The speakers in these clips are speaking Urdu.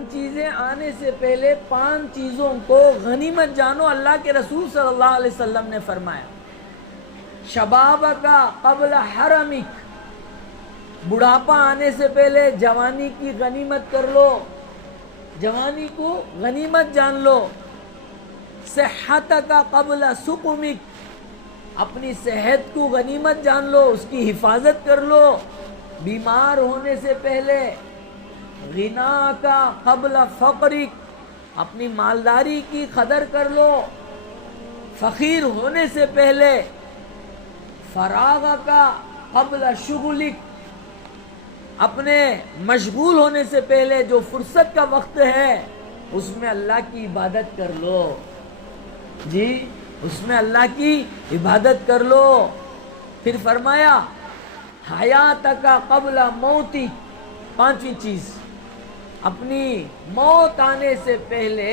5 چیزیں آنے سے پہلے 5 چیزوں کو غنیمت جانو. اللہ کے رسول صلی اللہ علیہ وسلم نے فرمایا شبابک قبل حرمک، بڑھاپا آنے سے پہلے جوانی کی غنیمت کر لو، جوانی کو غنیمت جان لو. صحتک قبل سقمک، اپنی صحت کو غنیمت جان لو، اس کی حفاظت کر لو بیمار ہونے سے پہلے. غناک قبل فقرک، اپنی مالداری کی قدر کر لو فقیر ہونے سے پہلے. فراغک قبل شغلک، اپنے مشغول ہونے سے پہلے جو فرصت کا وقت ہے اس میں اللہ کی عبادت کر لو. جی اس میں اللہ کی عبادت کر لو. پھر فرمایا حیاتک قبل موتک، 5ویں چیز اپنی موت آنے سے پہلے،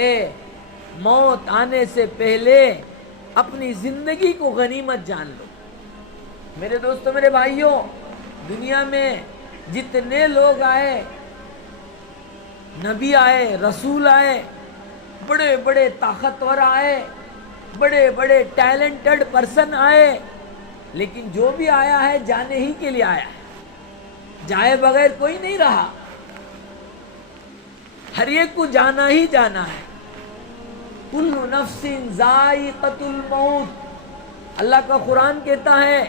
موت آنے سے پہلے اپنی زندگی کو غنیمت جان لو. میرے دوستو، میرے بھائیوں، دنیا میں جتنے لوگ آئے، نبی آئے، رسول آئے، بڑے بڑے طاقتور آئے، بڑے بڑے ٹیلنٹڈ پرسن آئے، لیکن جو بھی آیا ہے جانے ہی کے لیے آیا ہے، جائے بغیر کوئی نہیں رہا. ہر ایک کو جانا ہی جانا ہے. کل نفس ذائقۃ الموت، اللہ کا قرآن کہتا ہے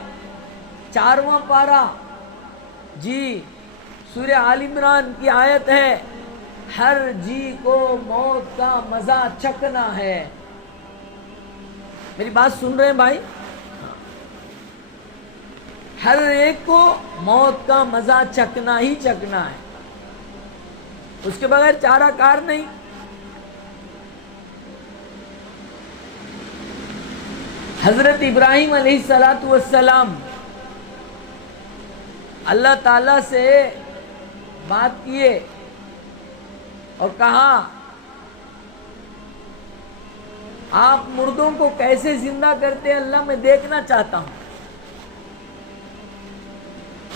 4واں پارہ، جی سورہ آل عمران کی آیت ہے، ہر جی کو موت کا مزہ چکھنا ہے. میری بات سن رہے ہیں بھائی؟ ہر ایک کو موت کا مزہ چکھنا ہی چکھنا ہے، اس کے بغیر چارہ کار نہیں. حضرت ابراہیم علیہ السلام اللہ تعالیٰ سے بات کیے اور کہا آپ مردوں کو کیسے زندہ کرتے ہیں اللہ میں دیکھنا چاہتا ہوں.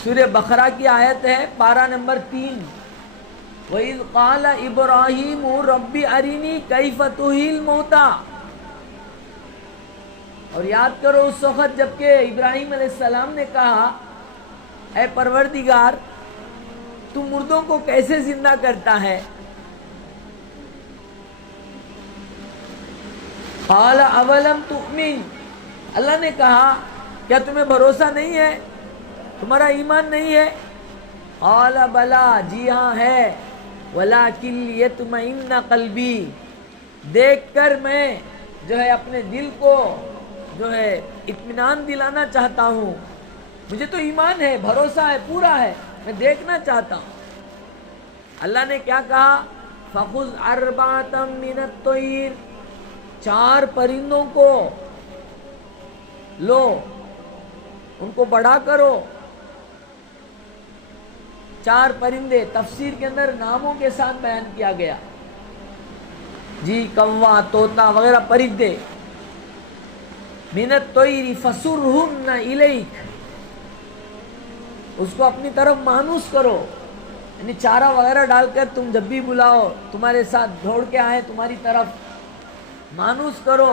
سورہ بقرہ کی آیت ہے، پارہ نمبر 3. وَإِذْ قَالَ إِبْرَاهِيمُ رَبِّ أَرِنِي كَيْفَ تُحْيِي الْمَوْتَى. اور یاد کرو اس وقت جب کہ ابراہیم علیہ السلام نے کہا اے پروردگار تو مردوں کو کیسے زندہ کرتا ہے. قال اولم تؤمن، اللہ نے کہا کیا تمہیں بھروسہ نہیں ہے، تمہارا ایمان نہیں ہے. قال بلا، جی ہاں ہے. ولکن لیطمئن قلبی، دیکھ کر میں جو ہے اپنے دل کو جو ہے اطمینان دلانا چاہتا ہوں. مجھے تو ایمان ہے، بھروسہ ہے، پورا ہے، میں دیکھنا چاہتا ہوں. اللہ نے کیا کہا؟ فخذ اربعۃ من الطیر، 4 پرندوں کو لو، ان کو بڑا کرو. 4 پرندے تفسیر کے اندر ناموں کے ساتھ بیان کیا گیا، جی کوا، طوطا وغیرہ پرندے. من الطیر فسرہن الیک، اس کو اپنی طرف مانوس کرو، یعنی چارہ وغیرہ ڈال کر تم جب بھی بلاؤ تمہارے ساتھ دوڑ کے آئے تمہاری طرف، مانوس کرو.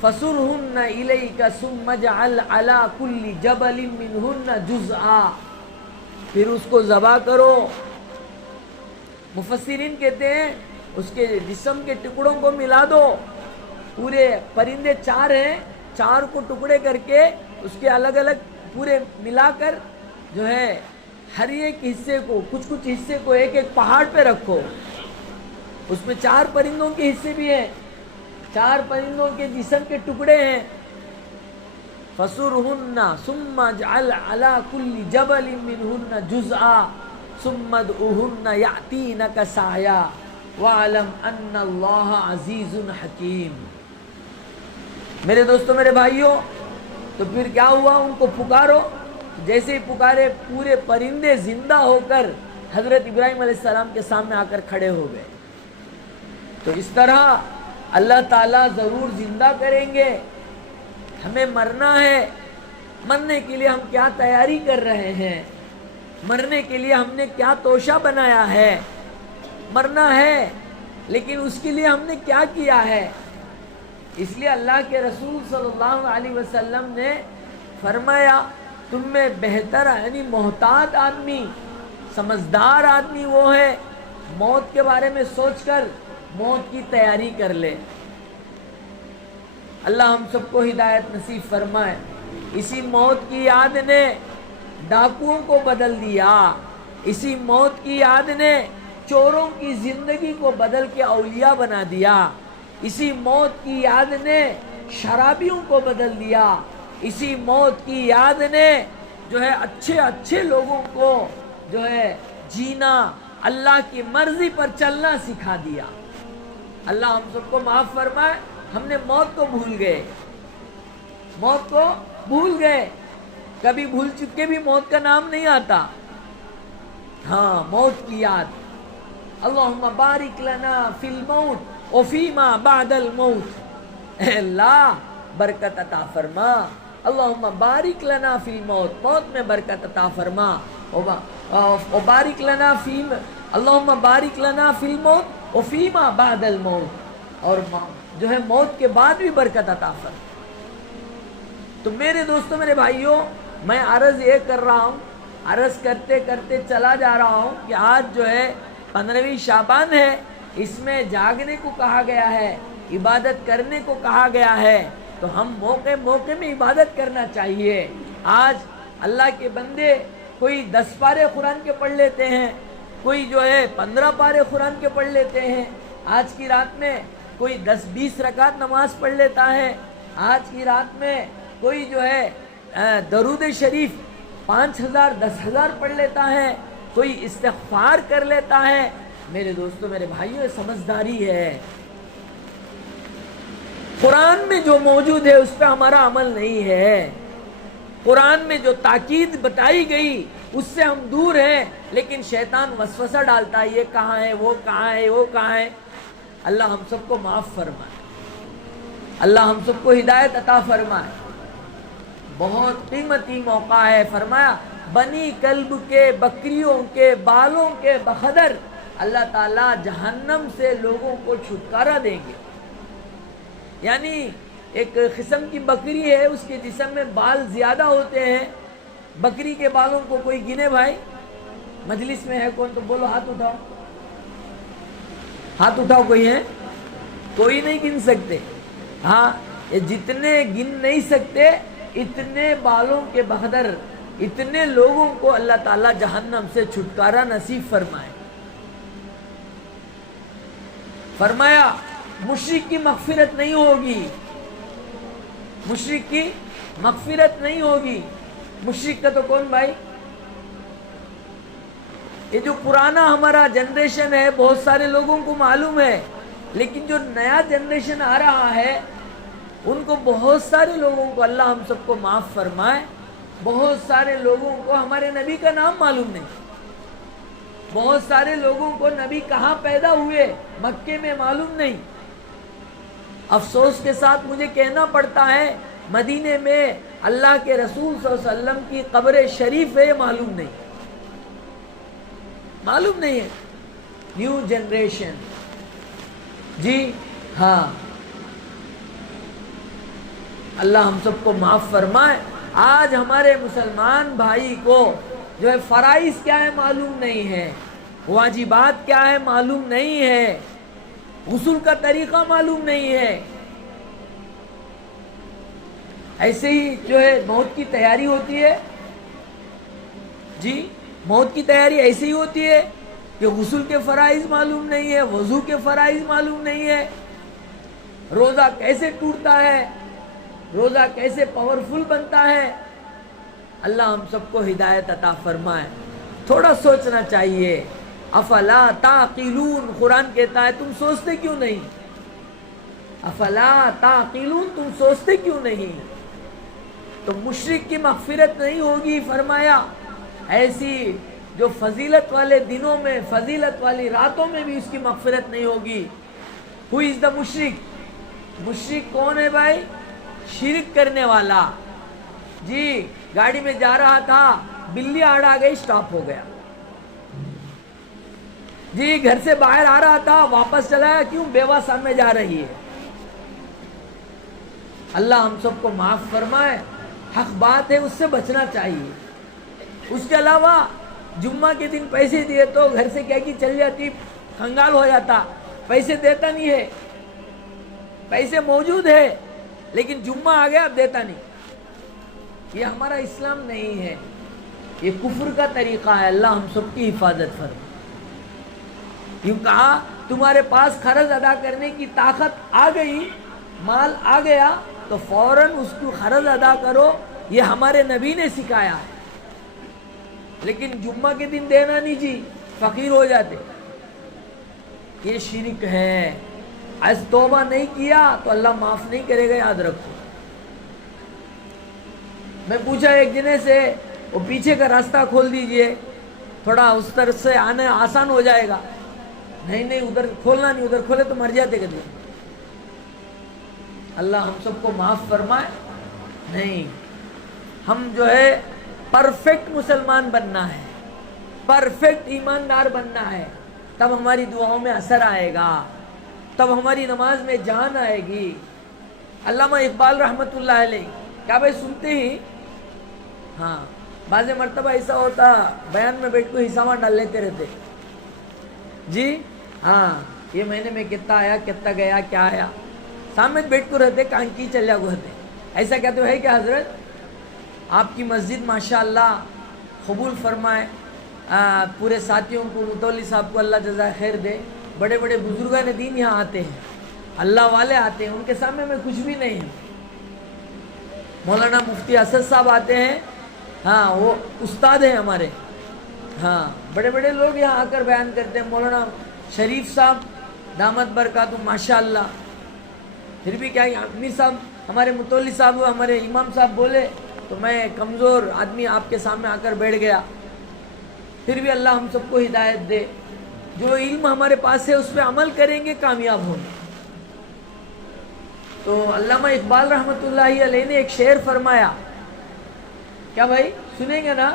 فسرہن الیک ثم اجعل علی کل جبل منہن جزءا، پھر اس کو ذبح کرو. مفسرین کہتے ہیں اس کے جسم کے ٹکڑوں کو ملا دو. پورے پرندے 4 ہیں، 4 کو ٹکڑے کر کے اس کے الگ الگ پورے ملا کر جو ہے ہر ایک حصے کو، کچھ کچھ حصے کو ایک ایک پہاڑ پہ رکھو. اس میں 4 پرندوں کے حصے بھی ہیں، 4 پرندوں کے جسم کے ٹکڑے ہیں. فسرہن ثم اجعل علی کل جبل منہن جزءا ثم ادعوہن یأتینک سعیا وَاعْلَمْ أَنَّ اللَّهَ عَزِیزٌ حَکِیم. میرے دوستو، میرے بھائیوں، تو پھر کیا ہوا؟ ان کو پکارو. جیسے ہی پکارے پورے پرندے زندہ ہو کر حضرت ابراہیم علیہ السلام کے سامنے آ کر کھڑے ہو گئے. تو اس طرح اللہ تعالیٰ ضرور زندہ کریں گے. ہمیں مرنا ہے، مرنے کے لیے ہم کیا تیاری کر رہے ہیں، مرنے کے لیے ہم نے کیا توشہ بنایا ہے، مرنا ہے، لیکن اس کے لیے ہم نے کیا کیا ہے؟ اس لیے اللہ کے رسول صلی اللہ علیہ وسلم نے فرمایا تم میں بہتر یعنی محتاط آدمی، سمجھدار آدمی وہ ہے موت کے بارے میں سوچ کر موت کی تیاری کر لے۔ اللہ ہم سب کو ہدایت نصیب فرمائے۔ اسی موت کی یاد نے ڈاکوؤں کو بدل دیا، اسی موت کی یاد نے چوروں کی زندگی کو بدل کے اولیاء بنا دیا، اسی موت کی یاد نے شرابیوں کو بدل دیا، اسی موت کی یاد نے جو ہے اچھے اچھے لوگوں کو جو ہے جینا، اللہ کی مرضی پر چلنا سکھا دیا۔ اللہ ہم سب کو معاف فرمائے، ہم نے موت کو بھول گئے، موت کو بھول گئے، کبھی بھول چکے بھی موت کا نام نہیں آتا۔ ہاں موت کی یاد، اللہم بارک لنا فی الموت وفیما بعد الموت، اے اللہ برکت عطا فرما، اللہم بارک لنا فی الموت، موت میں برکت عطا فرما، وبارک لنا فی اللہم بارک لنا فی الموت وفیما بعد الموت، اور جو ہے موت کے بعد بھی برکت عطا فرما۔ تو میرے دوستوں، میرے بھائیوں، میں عرض یہ کر رہا ہوں، عرض کرتے کرتے چلا جا رہا ہوں کہ آج جو ہے 15ویں شعبان ہے، اس میں جاگنے کو کہا گیا ہے، عبادت کرنے کو کہا گیا ہے، تو ہم موقع موقع میں عبادت کرنا چاہیے۔ آج اللہ کے بندے کوئی 10 پارے قرآن کے پڑھ لیتے ہیں، کوئی جو ہے 15 پارے قرآن کے پڑھ لیتے ہیں، آج کی رات میں کوئی 10-20 رکعت نماز پڑھ لیتا ہے، آج کی رات میں کوئی جو ہے درود شریف 5000 10,000 پڑھ لیتا ہے، کوئی استغفار کر لیتا ہے۔ میرے دوستوں، میرے بھائیوں، یہ سمجھداری ہے۔ قرآن میں جو موجود ہے اس پہ ہمارا عمل نہیں ہے، قرآن میں جو تاکید بتائی گئی اس سے ہم دور ہیں، لیکن شیطان وسوسہ ڈالتا ہے، یہ کہاں ہے، وہ کہاں ہے، وہ کہاں ہے۔ اللہ ہم سب کو معاف فرمائے، اللہ ہم سب کو ہدایت عطا فرمائے۔ بہت قیمتی موقع ہے، فرمایا بنی کلب کے بکریوں کے بالوں کے بقدر اللہ تعالیٰ جہنم سے لوگوں کو چھٹکارا دیں گے۔ یعنی ایک قسم کی بکری ہے، اس کے جسم میں بال زیادہ ہوتے ہیں، بکری کے بالوں کو کوئی گنے بھائی؟ مجلس میں ہے کون تو بولو، ہاتھ اٹھاؤ، ہاتھ اٹھاؤ، کوئی ہے؟ کوئی نہیں گن سکتے۔ ہاں، یہ جتنے گن نہیں سکتے اتنے بالوں کے بقدر اتنے لوگوں کو اللہ تعالیٰ جہنم سے چھٹکارا نصیب فرمائے۔ فرمایا مشرک کی مغفرت نہیں ہوگی، مشرک کی مغفرت نہیں ہوگی۔ مشرک کا تو کون بھائی؟ یہ جو پرانا ہمارا جنریشن ہے بہت سارے لوگوں کو معلوم ہے، لیکن جو نیا جنریشن آ رہا ہے ان کو بہت سارے لوگوں کو اللہ ہم سب کو معاف فرمائے، بہت سارے لوگوں کو ہمارے نبی کا نام معلوم نہیں، بہت سارے لوگوں کو نبی کہاں پیدا ہوئے مکے میں معلوم نہیں۔ افسوس کے ساتھ مجھے کہنا پڑتا ہے مدینے میں اللہ کے رسول صلی اللہ علیہ وسلم کی قبر شریف ہے، معلوم نہیں، معلوم نہیں ہے۔ نیو جنریشن، جی ہاں، اللہ ہم سب کو معاف فرمائے۔ آج ہمارے مسلمان بھائی کو جو ہے فرائض کیا ہے معلوم نہیں ہے، واجبات کیا ہے معلوم نہیں ہے، غسل کا طریقہ معلوم نہیں ہے۔ ایسے ہی جو ہے موت کی تیاری ہوتی ہے، جی موت کی تیاری ایسے ہی ہوتی ہے کہ غسل کے فرائض معلوم نہیں ہے، وضو کے فرائض معلوم نہیں ہے، روزہ کیسے ٹوٹتا ہے، روزہ کیسے پاورفل بنتا ہے۔ اللہ ہم سب کو ہدایت عطا فرمائے۔ تھوڑا سوچنا چاہیے۔ افلا تعقلون، قرآن کہتا ہے تم سوچتے کیوں نہیں؟ افلا تعقلون، تم سوچتے کیوں نہیں؟ تو مشرک کی مغفرت نہیں ہوگی، فرمایا ایسی جو فضیلت والے دنوں میں، فضیلت والی راتوں میں بھی اس کی مغفرت نہیں ہوگی۔ ہو از دا مشرک؟ مشرک کون ہے بھائی؟ شرک کرنے والا۔ جی گاڑی میں جا رہا تھا، بلی آڑ آ گئی، سٹاپ ہو گیا، جی گھر سے باہر آ رہا تھا، واپس چلا گیا، کیوں؟ بیوہ سامنے جا رہی ہے۔ اللہ ہم سب کو معاف فرمائے، حق بات ہے، اس سے بچنا چاہیے۔ اس کے علاوہ جمعہ کے دن پیسے دیے تو گھر سے کیا کی چل جاتی، کنگال ہو جاتا، پیسے دیتا نہیں ہے، پیسے موجود ہے لیکن جمعہ آ گیا اب دیتا نہیں۔ یہ ہمارا اسلام نہیں ہے، یہ کفر کا طریقہ ہے۔ اللہ ہم سب کی حفاظت فرمائے۔ یوں کہا تمہارے پاس قرض ادا کرنے کی طاقت آ گئی، مال آ گیا تو فوراً اس کو قرض ادا کرو، یہ ہمارے نبی نے سکھایا ہے۔ لیکن جمعہ کے دن دینا نہیں جی، فقیر ہو جاتے، یہ شرک ہے۔ آج توبہ نہیں کیا تو اللہ معاف نہیں کرے گا، یاد رکھو۔ میں پوچھا ایک جنے سے، وہ پیچھے کا راستہ کھول دیجئے، تھوڑا اس طرف سے آنا آسان ہو جائے گا۔ نہیں ادھر کھولنا نہیں، ادھر کھولے تو مر جاتے کبھی۔ اللہ ہم سب کو معاف فرمائے۔ نہیں، ہم جو ہے پرفیکٹ مسلمان بننا ہے، پرفیکٹ ایماندار بننا ہے، تب ہماری دعاؤں میں اثر آئے گا، تب ہماری نماز میں جان آئے گی۔ علامہ اقبال رحمۃ اللہ علیہ، کیا بھائی سنتے ہی؟ ہاں، بعض مرتبہ ایسا ہوتا بیان میں بیٹھ کو حسابہ ڈال لیتے رہتے، جی ہاں یہ مہینے میں کتنا آیا، کتنا گیا، کیا آیا، سامنے بیٹھ کو رہتے، کان کی چل جا کو رہتے۔ ایسا کیا تو ہے کیا حضرت؟ آپ کی مسجد ماشاءاللہ قبول فرمائے، پورے ساتھیوں کو، متولی صاحب کو اللہ جزائے خیر دے، بڑے بڑے بزرگان دین یہاں آتے ہیں، اللہ والے آتے ہیں، ان کے سامنے میں کچھ بھی نہیں ہوں۔ مولانا مفتی اسد صاحب آتے ہیں، ہاں وہ استاد ہیں ہمارے، ہاں بڑے بڑے لوگ یہاں آ کر بیان کرتے ہیں۔ مولانا شریف صاحب دامت برکاتہ ماشاءاللہ۔ پھر بھی کیا امیر صاحب، ہمارے متولی صاحب، ہمارے امام صاحب بولے تو میں کمزور آدمی آپ کے سامنے آ کر بیٹھ گیا۔ پھر بھی اللہ ہم سب کو ہدایت دے، جو علم ہمارے پاس ہے اس پہ عمل کریں گے، کامیاب ہوں گے۔ تو علامہ اقبال رحمۃ اللہ علیہ نے ایک شعر فرمایا، کیا بھائی سنیں گے نا؟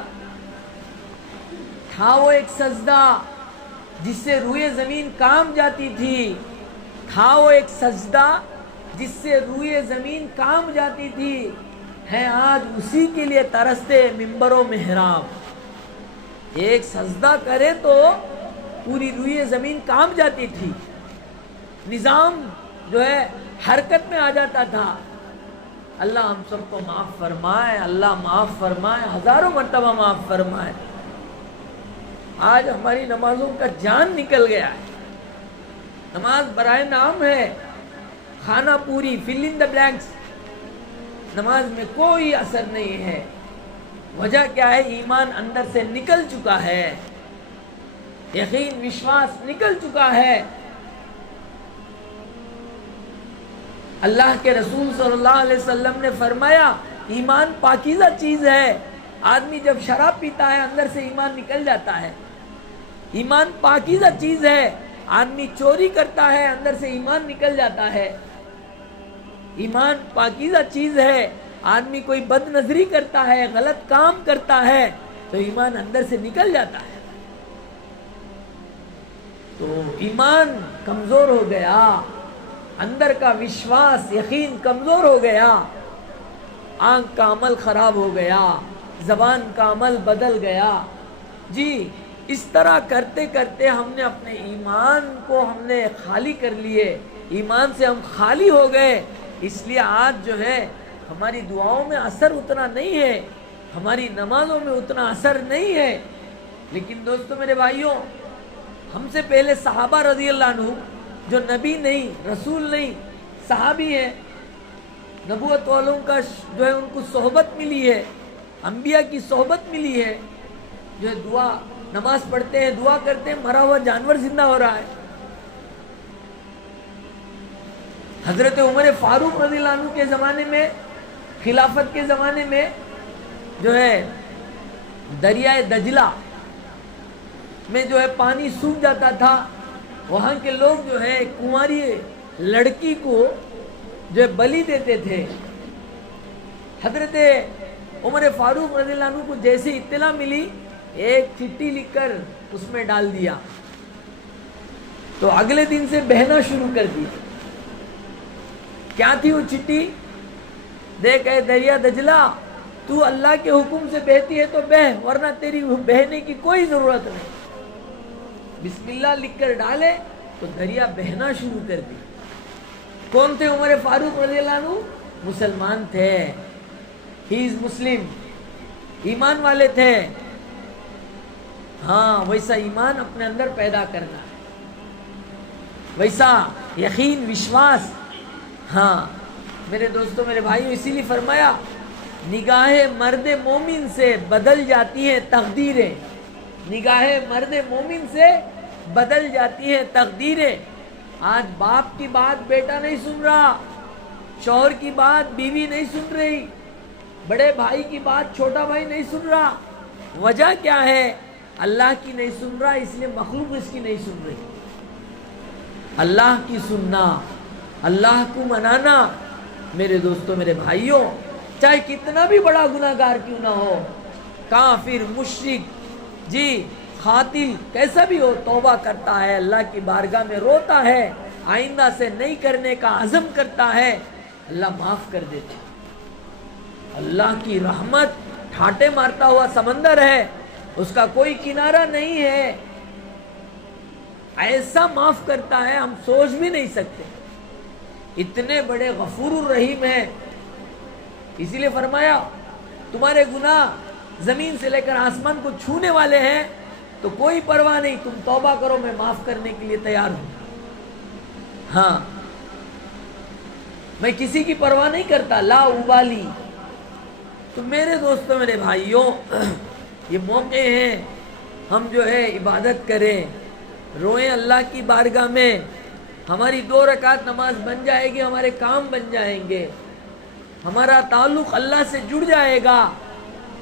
تھا وہ ایک سجدہ جس سے روئے زمین کام جاتی تھی، تھا وہ ایک سجدہ جس سے روئے زمین کام جاتی تھی، ہے آج اسی کے لیے ترستے منبر و محراب۔ ایک سجدہ کرے تو پوری روئے زمین کام جاتی تھی، نظام جو ہے حرکت میں آ جاتا تھا۔ اللہ ہم سب کو معاف فرمائے، اللہ معاف فرمائے، ہزاروں مرتبہ معاف فرمائے۔ آج ہماری نمازوں کا جان نکل گیا ہے۔ نماز برائے نام ہے، کھانا پوری، فل ان دا بلینکس، نماز میں کوئی اثر نہیں ہے۔ وجہ کیا ہے؟ ایمان اندر سے نکل چکا ہے، یقین وشواس نکل چکا ہے۔ اللہ کے رسول صلی اللہ علیہ وسلم نے فرمایا ایمان پاکیزہ چیز ہے۔ آدمی جب شراب پیتا ہے اندر سے ایمان نکل جاتا ہے۔ ایمان پاکیزہ چیز ہے، آدمی چوری کرتا ہے اندر سے ایمان نکل جاتا ہے۔ ایمان پاکیزہ چیز ہے، آدمی کوئی بد نظری کرتا ہے، غلط کام کرتا ہے تو ایمان اندر سے نکل جاتا ہے۔ تو ایمان کمزور ہو گیا، اندر کا وشواس یقین کمزور ہو گیا، آنکھ کا عمل خراب ہو گیا، زبان کا عمل بدل گیا۔ جی اس طرح کرتے کرتے ہم نے اپنے ایمان کو ہم نے خالی کر لیے، ایمان سے ہم خالی ہو گئے۔ اس لیے آج جو ہے ہماری دعاؤں میں اثر اتنا نہیں ہے، ہماری نمازوں میں اتنا اثر نہیں ہے۔ لیکن دوستو میرے بھائیوں، ہم سے پہلے صحابہ رضی اللہ عنہ جو نبی نہیں، رسول نہیں، صحابی ہیں، نبوت والوں کا جو ہے ان کو صحبت ملی ہے، انبیاء کی صحبت ملی ہے، جو ہے دعا نماز پڑھتے ہیں، دعا کرتے ہیں، مرا ہوا جانور زندہ ہو رہا ہے۔ حضرت عمر فاروق رضی اللہ عنہ کے زمانے میں، خلافت کے زمانے میں جو ہے دریائے دجلہ میں جو ہے پانی سوکھ جاتا تھا، وہاں کے لوگ جو ہے کنواری لڑکی کو جو ہے بلی دیتے تھے۔ حضرت عمر فاروق رضی اللہ عنہ کو جیسی اطلاع ملی، ایک چٹھی لکھ کر اس میں ڈال دیا، تو اگلے دن سے بہنا شروع کر دی. کیا تھی وہ چٹھی؟ دیکھ اے دریا دجلہ، تو اللہ کے حکم سے بہتی ہے تو بہ، ورنہ تیری بہنے کی کوئی ضرورت نہیں. بسم اللہ لکھ کر ڈالے تو دریا بہنا شروع کر دی. کون تھے عمر فاروق رضی اللہ عنہ؟ مسلمان تھے. ہی از مسلم، ایمان والے تھے. ہاں، ویسا ایمان اپنے اندر پیدا کرنا ہے، ویسا یقین وشواس. ہاں میرے دوستوں، میرے بھائیوں، اسی لیے فرمایا نگاہ مرد مومن سے بدل جاتی ہیں تقدیریں. نگاہ مرد مومن سے بدل جاتی ہیں تقدیریں. آج باپ کی بات بیٹا نہیں سن رہا، شوہر کی بات بیوی نہیں سن رہی، بڑے بھائی کی بات چھوٹا بھائی نہیں سن رہا. وجہ کیا ہے؟ اللہ کی نہیں سن رہا، اس لیے مخلوق اس کی نہیں سن رہی. اللہ کی سننا، اللہ کو منانا. میرے دوستوں، میرے بھائیوں، چاہے کتنا بھی بڑا گناہگار کیوں نہ ہو، کافر، مشرک، جی قاتل، کیسا بھی ہو، توبہ کرتا ہے، اللہ کی بارگاہ میں روتا ہے، آئندہ سے نہیں کرنے کا عزم کرتا ہے، اللہ معاف کر دیتا ہے. اللہ کی رحمت ٹھاٹے مارتا ہوا سمندر ہے، اس کا کوئی کنارہ نہیں ہے. ایسا معاف کرتا ہے ہم سوچ بھی نہیں سکتے. اتنے بڑے غفور الرحیم ہیں. اسی لیے فرمایا تمہارے گناہ زمین سے لے کر آسمان کو چھونے والے ہیں تو کوئی پرواہ نہیں، تم توبہ کرو، میں معاف کرنے کے لیے تیار ہوں. ہاں، میں کسی کی پرواہ نہیں کرتا، لا ابالی. تو میرے دوستوں، میرے بھائیوں، یہ موقع ہیں ہم جو ہے عبادت کریں، روئیں اللہ کی بارگاہ میں. ہماری 2 رکعت نماز بن جائے گی، ہمارے کام بن جائیں گے، ہمارا تعلق اللہ سے جڑ جائے گا،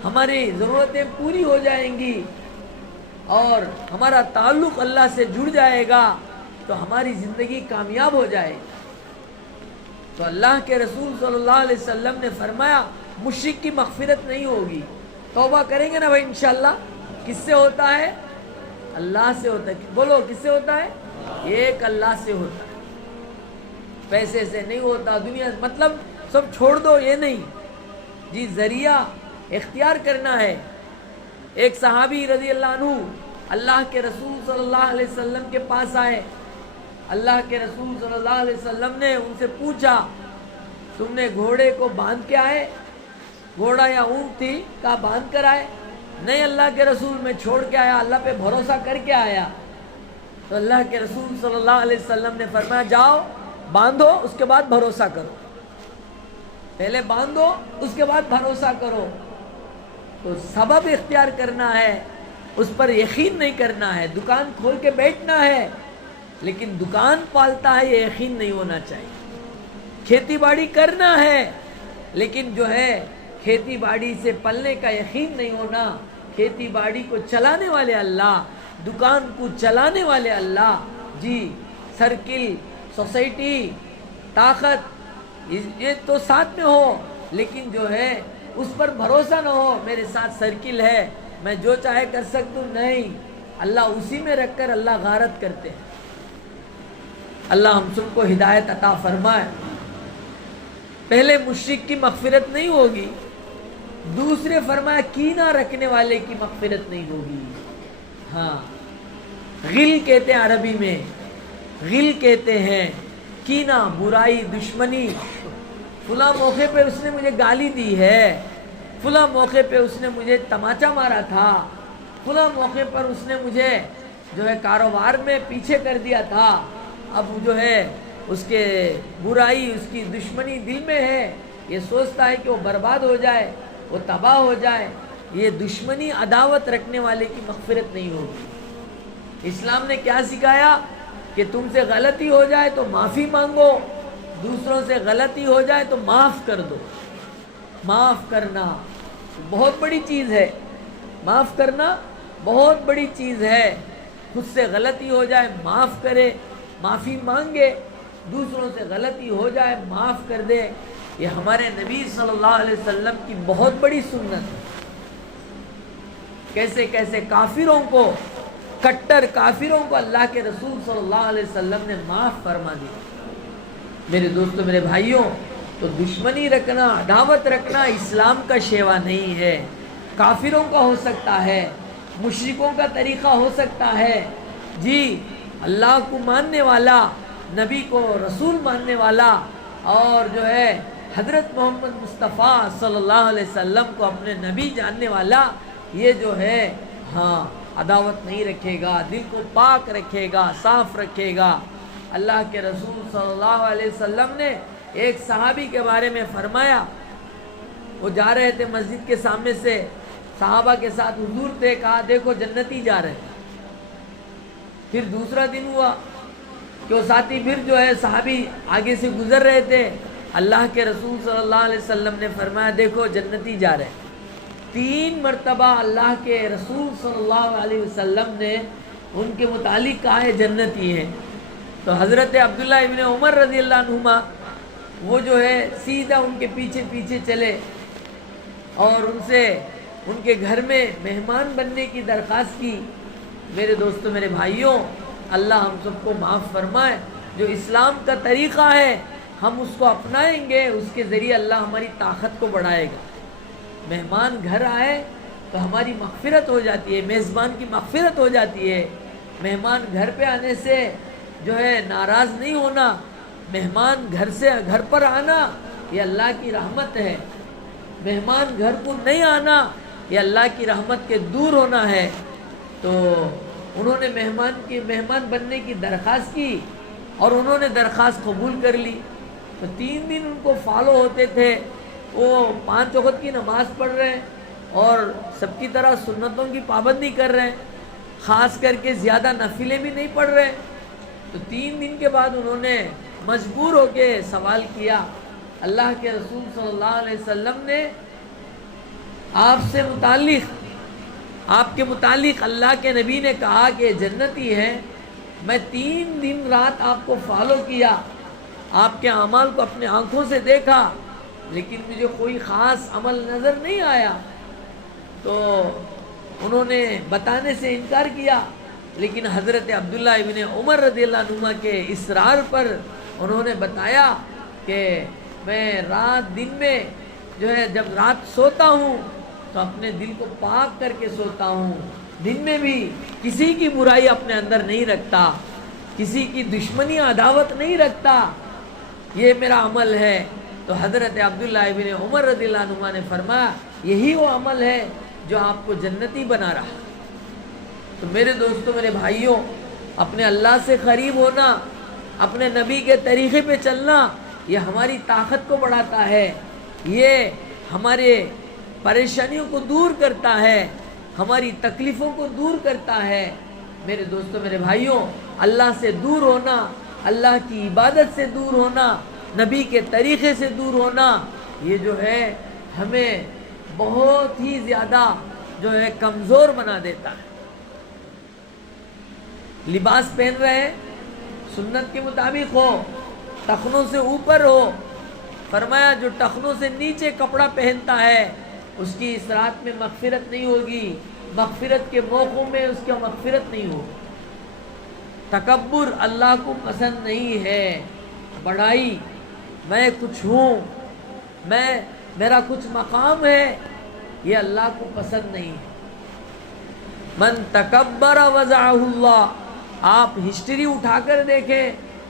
ہماری ضرورتیں پوری ہو جائیں گی. اور ہمارا تعلق اللہ سے جڑ جائے گا تو ہماری زندگی کامیاب ہو جائے گی. تو اللہ کے رسول صلی اللہ علیہ وسلم نے فرمایا مشرک کی مغفرت نہیں ہوگی. توبہ کریں گے نا بھائی انشاءاللہ. کس سے ہوتا ہے؟ اللہ سے ہوتا ہے. بولو کس سے ہوتا ہے؟ ایک اللہ سے ہوتا ہے، پیسے سے نہیں ہوتا. دنیا مطلب سب چھوڑ دو، یہ نہیں جی، ذریعہ اختیار کرنا ہے. ایک صحابی رضی اللہ عنہ اللہ کے رسول صلی اللہ علیہ وسلم کے پاس آئے. اللہ کے رسول صلی اللہ علیہ وسلم نے ان سے پوچھا تم نے گھوڑے کو باندھ کے آئے؟ گھوڑا یا اونٹ تھی، کہا باندھ کر آئے. نہیں اللہ کے رسول، میں چھوڑ کے آیا، اللہ پہ بھروسہ کر کے آیا. تو اللہ کے رسول صلی اللہ علیہ وسلم نے فرمایا جاؤ باندھو، اس کے بعد بھروسہ کرو. پہلے باندھو، اس کے بعد بھروسہ کرو. تو سبب اختیار کرنا ہے، اس پر یقین نہیں کرنا ہے. دکان کھول کے بیٹھنا ہے لیکن دکان پالتا ہے یہ یقین نہیں ہونا چاہیے. کھیتی باڑی کرنا ہے لیکن جو ہے کھیتی باڑی سے پلنے کا یقین نہیں ہونا. کھیتی باڑی کو چلانے والے اللہ، دکان کو چلانے والے اللہ. جی سرکل، سوسائٹی، طاقت، یہ تو ساتھ میں ہو لیکن جو ہے اس پر بھروسہ نہ ہو. میرے ساتھ سرکل ہے، میں جو چاہے کر سکتا ہوں، نہیں. اللہ اسی میں رکھ کر اللہ غارت کرتے ہیں. اللہ ہم سب کو ہدایت عطا فرمائے. پہلے مشرک کی مغفرت نہیں ہوگی، دوسرے فرمایا کینہ رکھنے والے کی مغفرت نہیں ہوگی. ہاں، غل کہتے ہیں عربی میں، غل کہتے ہیں کینہ، برائی، دشمنی. فلاں موقع پہ اس نے مجھے گالی دی ہے، فلاں موقع پہ اس نے مجھے تماچا مارا تھا، فلاں موقع پر اس نے مجھے جو ہے کاروبار میں پیچھے کر دیا تھا. اب جو ہے اس کے برائی، اس کی دشمنی دل میں ہے، یہ سوچتا ہے کہ وہ برباد ہو جائے، وہ تباہ ہو جائے. یہ دشمنی، عداوت رکھنے والے کی مغفرت نہیں ہوگی. اسلام نے کیا سکھایا کہ تم سے غلطی ہو جائے تو معافی مانگو، دوسروں سے غلطی ہو جائے تو معاف کر دو. معاف کرنا بہت بڑی چیز ہے. معاف کرنا بہت بڑی چیز ہے. خود سے غلطی ہو جائے معاف کرے، معافی مانگے. دوسروں سے غلطی ہو جائے معاف کر دے. یہ ہمارے نبی صلی اللہ علیہ وسلم کی بہت بڑی سنت ہے. کیسے کیسے کافروں کو کٹر کافروں کو اللہ کے رسول صلی اللہ علیہ وسلم نے معاف فرما دیا۔ میرے دوستوں، میرے بھائیوں، تو دشمنی رکھنا، عداوت رکھنا اسلام کا شیوا نہیں ہے۔ کافروں کا ہو سکتا ہے، مشرکوں کا طریقہ ہو سکتا ہے، جی اللہ کو ماننے والا، نبی کو رسول ماننے والا، اور جو ہے حضرت محمد مصطفیٰ صلی اللہ علیہ وسلم کو اپنے نبی جاننے والا، یہ جو ہے ہاں عداوت نہیں رکھے گا، دل کو پاک رکھے گا، صاف رکھے گا۔ اللہ کے رسول صلی اللہ علیہ وسلم نے ایک صحابی کے بارے میں فرمایا، وہ جا رہے تھے مسجد کے سامنے سے، صحابہ کے ساتھ حضور تھے، کہا دیکھو جنتی جا رہے ہیں۔ پھر دوسرا دن ہوا کہ وہ ساتھی پھر جو ہے صحابی آگے سے گزر رہے تھے، اللہ کے رسول صلی اللہ علیہ وسلم نے فرمایا دیکھو جنتی جا رہے ہیں۔ 3 مرتبہ اللہ کے رسول صلی اللہ علیہ وسلم نے ان کے متعلق کہا ہے جنتی ہیں۔ تو حضرت عبداللہ ابن عمر رضی اللہ عنہما وہ جو ہے سیدھا ان کے پیچھے پیچھے چلے اور ان سے ان کے گھر میں مہمان بننے کی درخواست کی۔ میرے دوستوں، میرے بھائیوں، اللہ ہم سب کو معاف فرمائے۔ جو اسلام کا طریقہ ہے ہم اس کو اپنائیں گے، اس کے ذریعے اللہ ہماری طاقت کو بڑھائے گا۔ مہمان گھر آئے تو ہماری مغفرت ہو جاتی ہے، میزبان کی مغفرت ہو جاتی ہے۔ مہمان گھر پہ آنے سے جو ہے ناراض نہیں ہونا، مہمان گھر پر آنا یہ اللہ کی رحمت ہے، مہمان گھر کو نہیں آنا یہ اللہ کی رحمت کے دور ہونا ہے۔ تو انہوں نے مہمان بننے کی درخواست کی اور انہوں نے درخواست قبول کر لی۔ تو 3 دن ان کو فالو ہوتے تھے، وہ 5 وقت کی نماز پڑھ رہے ہیں اور سب کی طرح سنتوں کی پابندی کر رہے ہیں، خاص کر کے زیادہ نفلیں بھی نہیں پڑھ رہے۔ تو 3 دن کے بعد انہوں نے مجبور ہو کے سوال کیا، اللہ کے رسول صلی اللہ علیہ وسلم نے آپ کے متعلق اللہ کے نبی نے کہا کہ جنتی ہے، میں 3 دن رات آپ کو فالو کیا، آپ کے اعمال کو اپنے آنکھوں سے دیکھا، لیکن مجھے کوئی خاص عمل نظر نہیں آیا۔ تو انہوں نے بتانے سے انکار کیا، لیکن حضرت عبداللہ ابن عمر رضی اللہ عنہ کے اصرار پر انہوں نے بتایا کہ میں دن میں جو ہے جب رات سوتا ہوں تو اپنے دل کو پاک کر کے سوتا ہوں، دن میں بھی کسی کی برائی اپنے اندر نہیں رکھتا، کسی کی دشمنی عداوت نہیں رکھتا، یہ میرا عمل ہے۔ تو حضرت عبداللہ ابن عمر رضی اللہ عنہ نے فرمایا یہی وہ عمل ہے جو آپ کو جنتی بنا رہا۔ تو میرے دوستوں، میرے بھائیوں، اپنے اللہ سے قریب ہونا، اپنے نبی کے طریقے پہ چلنا، یہ ہماری طاقت کو بڑھاتا ہے، یہ ہمارے پریشانیوں کو دور کرتا ہے، ہماری تکلیفوں کو دور کرتا ہے۔ میرے دوستوں، میرے بھائیوں، اللہ سے دور ہونا، اللہ کی عبادت سے دور ہونا، نبی کے طریقے سے دور ہونا، یہ جو ہے ہمیں بہت ہی زیادہ جو ہے کمزور بنا دیتا ہے۔ لباس پہن رہے ہیں سنت کے مطابق ہو، ٹخنوں سے اوپر ہو، فرمایا جو ٹخنوں سے نیچے کپڑا پہنتا ہے اس کی اس رات میں مغفرت نہیں ہوگی، مغفرت کے موقعوں میں اس کا مغفرت نہیں ہوگی۔ تکبر اللہ کو پسند نہیں ہے، بڑائی، میں کچھ ہوں، میرا کچھ مقام ہے، یہ اللہ کو پسند نہیں ہے۔ من تکبر وضعہ اللہ، آپ ہسٹری اٹھا کر دیکھیں،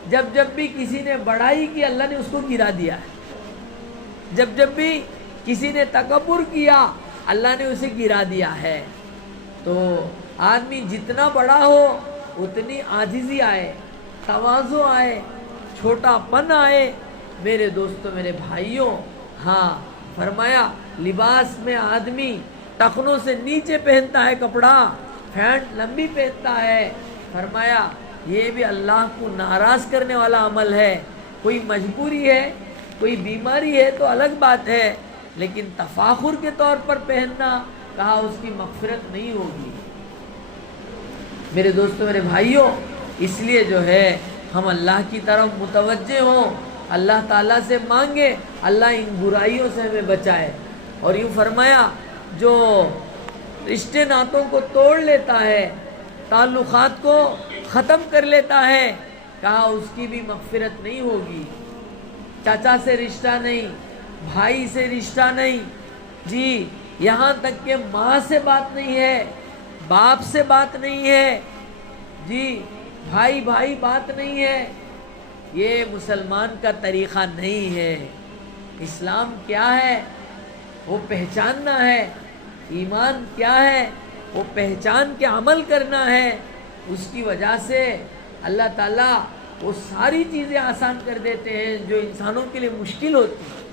جب بھی کسی نے بڑائی کی اللہ نے اس کو گرا دیا ہے، جب بھی کسی نے تکبر کیا اللہ نے اسے گرا دیا ہے۔ تو آدمی جتنا بڑا ہو اتنی عاجزی آئے، تواضع آئے، چھوٹا پن آئے۔ میرے دوستوں، میرے بھائیوں، ہاں فرمایا لباس میں آدمی ٹخنوں سے نیچے پہنتا ہے کپڑا، پینٹ لمبی پہنتا ہے، فرمایا یہ بھی اللہ کو ناراض کرنے والا عمل ہے۔ کوئی مجبوری ہے، کوئی بیماری ہے تو الگ بات ہے، لیکن تفاخر کے طور پر پہننا، کہا اس کی مغفرت نہیں ہوگی۔ میرے دوستوں، میرے بھائیوں، اس لیے جو ہے ہم اللہ کی طرف متوجہ ہوں، اللہ تعالیٰ سے مانگے اللہ ان برائیوں سے ہمیں بچائے۔ اور یوں فرمایا جو رشتے ناتوں کو توڑ لیتا ہے، تعلقات کو ختم کر لیتا ہے، کہا اس کی بھی مغفرت نہیں ہوگی۔ چاچا سے رشتہ نہیں، بھائی سے رشتہ نہیں، جی یہاں تک کہ ماں سے بات نہیں ہے، باپ سے بات نہیں ہے، جی بھائی بھائی بات نہیں ہے۔ یہ مسلمان کا طریقہ نہیں ہے۔ اسلام کیا ہے وہ پہچاننا ہے، ایمان کیا ہے وہ پہچان کے عمل کرنا ہے۔ اس کی وجہ سے اللہ تعالیٰ وہ ساری چیزیں آسان کر دیتے ہیں جو انسانوں کے لیے مشکل ہوتی ہیں۔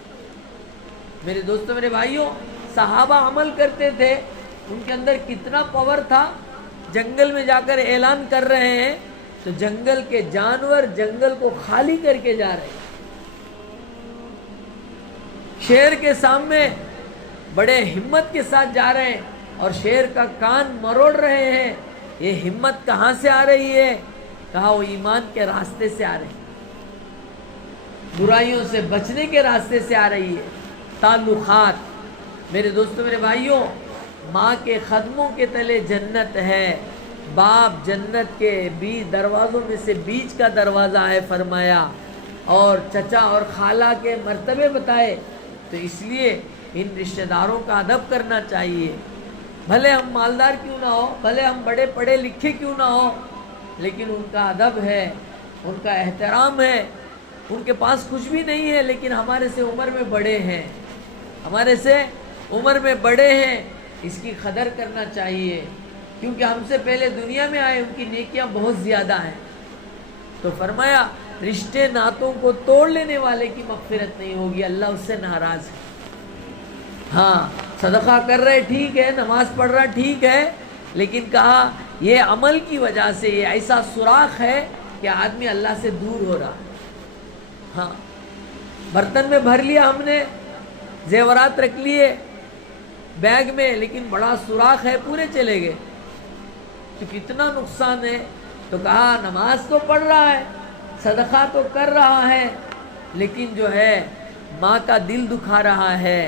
میرے دوستوں، میرے بھائیوں، صحابہ عمل کرتے تھے، ان کے اندر کتنا پاور تھا۔ جنگل میں جا کر اعلان کر رہے ہیں تو جنگل کے جانور جنگل کو خالی کر کے جا رہے ہیں۔ شیر کے سامنے بڑے ہمت کے ساتھ جا رہے ہیں اور شیر کا کان مروڑ رہے ہیں۔ یہ ہمت کہاں سے آ رہی ہے؟ کہا وہ ایمان کے راستے سے آ رہی ہے، برائیوں سے بچنے کے راستے سے آ رہی ہے۔ تعلقات، میرے دوستوں، میرے بھائیوں، ماں کے قدموں کے تلے جنت ہے، باپ جنت کے 20 دروازوں میں سے بیچ کا دروازہ ہے فرمایا، اور چچا اور خالہ کے مرتبے بتائے۔ تو اس لیے ان رشتہ داروں کا ادب کرنا چاہیے۔ بھلے ہم مالدار کیوں نہ ہو، بھلے ہم بڑے پڑھے لکھے کیوں نہ ہو، لیکن ان کا ادب ہے، ان کا احترام ہے۔ ان کے پاس کچھ بھی نہیں ہے لیکن ہمارے سے عمر میں بڑے ہیں، ہمارے سے عمر میں بڑے ہیں، اس کی قدر کرنا چاہیے، کیونکہ ہم سے پہلے دنیا میں آئے، ان کی نیکیاں بہت زیادہ ہیں۔ تو فرمایا رشتے ناتوں کو توڑ لینے والے کی مغفرت نہیں ہوگی، اللہ اس سے ناراض ہے۔ ہاں صدقہ کر رہے ٹھیک ہے، نماز پڑھ رہا ٹھیک ہے، لیکن کہا یہ عمل کی وجہ سے یہ ایسا سوراخ ہے کہ آدمی اللہ سے دور ہو رہا ہے۔ ہاں برتن میں بھر لیا ہم نے، زیورات رکھ لیے بیگ میں، لیکن بڑا سوراخ ہے، پورے چلے گئے تو کتنا نقصان ہے۔ تو کہا نماز تو پڑھ رہا ہے، صدقہ تو کر رہا ہے، لیکن جو ہے ماں کا دل دکھا رہا ہے،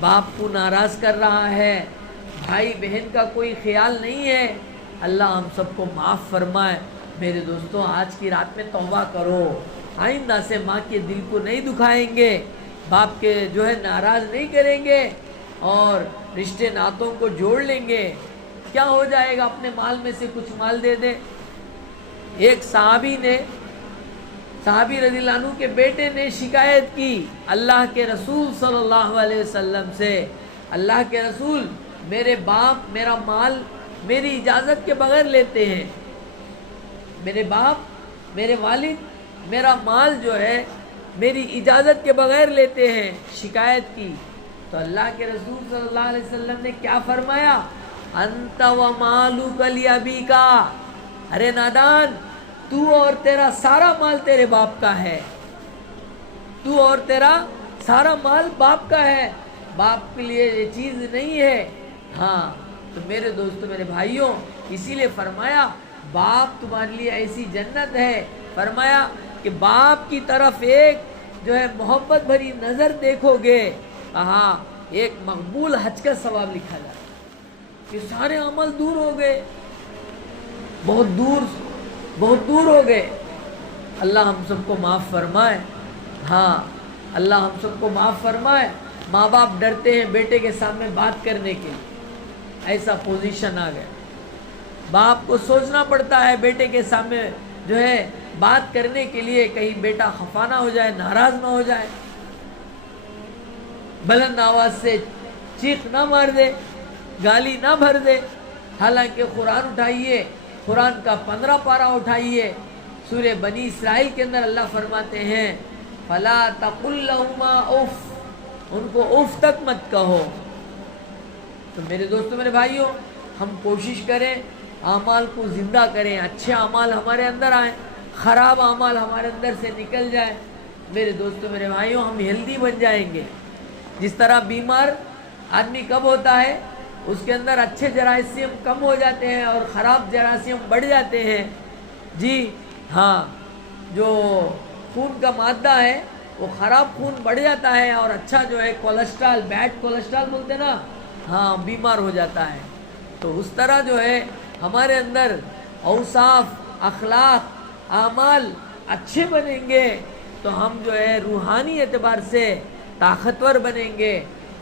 باپ کو ناراض کر رہا ہے، بھائی بہن کا کوئی خیال نہیں ہے۔ اللہ ہم سب کو معاف فرمائے۔ میرے دوستوں، آج کی رات میں توبہ کرو، آئندہ سے ماں کے دل کو نہیں دکھائیں گے، باپ کے جو ہے ناراض نہیں کریں گے، اور رشتے ناتوں کو جوڑ لیں گے۔ کیا ہو جائے گا؟ اپنے مال میں سے کچھ مال دے دیں۔ ایک صحابی رضی اللہ عنہ کے بیٹے نے شکایت کی اللہ کے رسول صلی اللہ علیہ وسلم سے، اللہ کے رسول، میرے باپ میرا مال میری اجازت کے بغیر لیتے ہیں، میرے باپ میرے والد میرا مال جو ہے میری اجازت کے بغیر لیتے ہیں۔ شکایت کی تو اللہ کے رسول صلی اللہ علیہ وسلم نے کیا فرمایا؟ انت و مالک لابیک، ارے نادان، تو اور تیرا سارا مال تیرے باپ کا ہے، تو اور تیرا سارا مال باپ کا ہے، باپ کے لیے یہ چیز نہیں ہے۔ ہاں تو میرے دوستوں، میرے بھائیوں، اسی لیے فرمایا باپ تمہارے لیے ایسی جنت ہے۔ فرمایا کہ باپ کی طرف ایک جو ہے محبت بھری نظر دیکھو گے، کہا ایک مقبول حج کا ثواب لکھا جائے۔ کہ سارے عمل دور ہو گئے، بہت دور ہو گئے۔ اللہ ہم سب کو معاف فرمائے۔ ہاں اللہ ہم سب کو معاف فرمائے۔ ماں باپ ڈرتے ہیں بیٹے کے سامنے بات کرنے کے لیے، ایسا پوزیشن آ گیا، باپ کو سوچنا پڑتا ہے بیٹے کے سامنے جو ہے بات کرنے کے لیے، کہیں بیٹا خفا نہ ہو جائے، ناراض نہ ہو جائے، بلند آواز سے چیخ نہ مار دے، گالی نہ بھر دے۔ حالانکہ قرآن اٹھائیے، قرآن کا 15 پارہ اٹھائیے، سورہ بنی اسرائیل کے اندر اللہ فرماتے ہیں فَلَا تَقُلْ لَهُمَا اُف، ان کو اف تک مت کہو۔ تو میرے دوستوں، میرے بھائیوں، ہم کوشش کریں اعمال کو زندہ کریں، اچھے اعمال ہمارے اندر آئیں، خراب اعمال ہمارے اندر سے نکل جائیں۔ میرے دوستوں، میرے بھائیوں، ہم ہیلدی بن جائیں گے۔ جس طرح بیمار آدمی کب ہوتا ہے، اس کے اندر اچھے جراثیم کم ہو جاتے ہیں اور خراب جراثیم بڑھ جاتے ہیں۔ جی ہاں، جو خون کا مادہ ہے وہ خراب خون بڑھ جاتا ہے، اور اچھا جو ہے کولیسٹرول، بیڈ کولیسٹرول بولتے نا، ہاں بیمار ہو جاتا ہے۔ تو اس طرح جو ہے ہمارے اندر اوصاف اخلاق اعمال اچھے بنیں گے تو ہم جو ہے روحانی اعتبار سے طاقتور بنیں گے.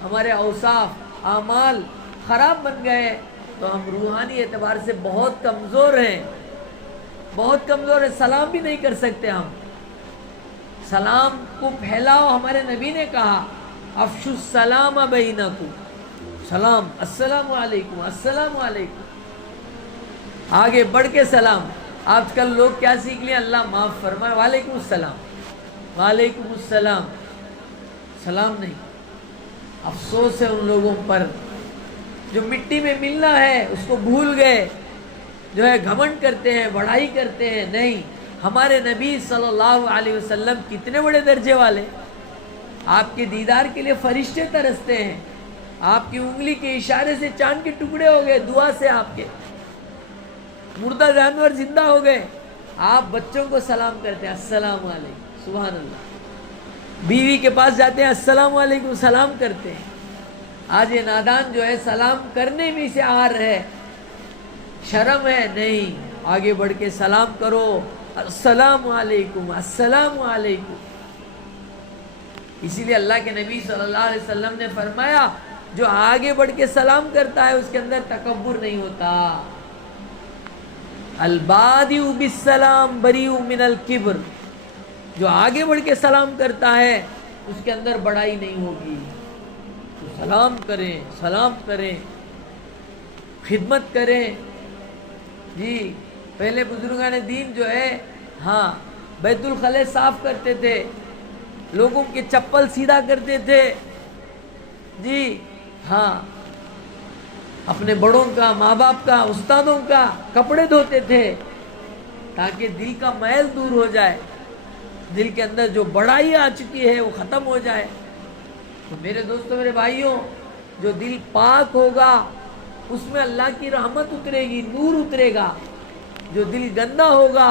ہمارے اوصاف اعمال خراب بن گئے تو ہم روحانی اعتبار سے بہت کمزور ہیں، بہت کمزور ہیں. سلام بھی نہیں کر سکتے ہم. سلام کو پھیلاؤ، ہمارے نبی نے کہا افشوا السلام بینکم، سلام السلام علیکم السلام علیکم، آگے بڑھ کے سلام. آج کل لوگ کیا سیکھ لیں؟ اللہ معاف فرمائے، وعلیکم السلام وعلیکم السلام، سلام نہیں. افسوس ہے ان لوگوں پر جو مٹی میں ملنا ہے اس کو بھول گئے، جو ہے گھمنڈ کرتے ہیں، بڑائی کرتے ہیں. نہیں، ہمارے نبی صلی اللہ علیہ وسلم کتنے بڑے درجے والے، آپ کے دیدار کے لیے فرشتے ترستے ہیں. آپ کی انگلی کے اشارے سے چاند کے ٹکڑے ہو گئے، دعا سے آپ کے مردہ جانور زندہ ہو گئے. آپ بچوں کو سلام کرتے ہیں السلام علیکم، سبحان اللہ. بیوی کے پاس جاتے ہیں السلام علیکم، سلام کرتے ہیں. آج یہ نادان جو ہے سلام کرنے میں سے آر ہے، شرم ہے. نہیں، آگے بڑھ کے سلام کرو، السلام علیکم السلام علیکم. اسی لیے اللہ کے نبی صلی اللہ علیہ وسلم نے فرمایا جو آگے بڑھ کے سلام کرتا ہے اس کے اندر تکبر نہیں ہوتا. البادئ بالسلام بریء من الکبر، جو آگے بڑھ کے سلام کرتا ہے اس کے اندر بڑائی نہیں ہوگی. تو سلام کریں، سلام کریں، خدمت کریں. جی پہلے بزرگان دین جو ہے ہاں بیت الخلا صاف کرتے تھے، لوگوں کے چپل سیدھا کرتے تھے. جی ہاں، اپنے بڑوں کا، ماں باپ کا، استادوں کا کپڑے دھوتے تھے تاکہ دل کا میل دور ہو جائے، دل کے اندر جو بڑائی آ چکی ہے وہ ختم ہو جائے. تو میرے دوستوں، میرے بھائیوں، جو دل پاک ہوگا اس میں اللہ کی رحمت اترے گی، نور اترے گا. جو دل گندا ہوگا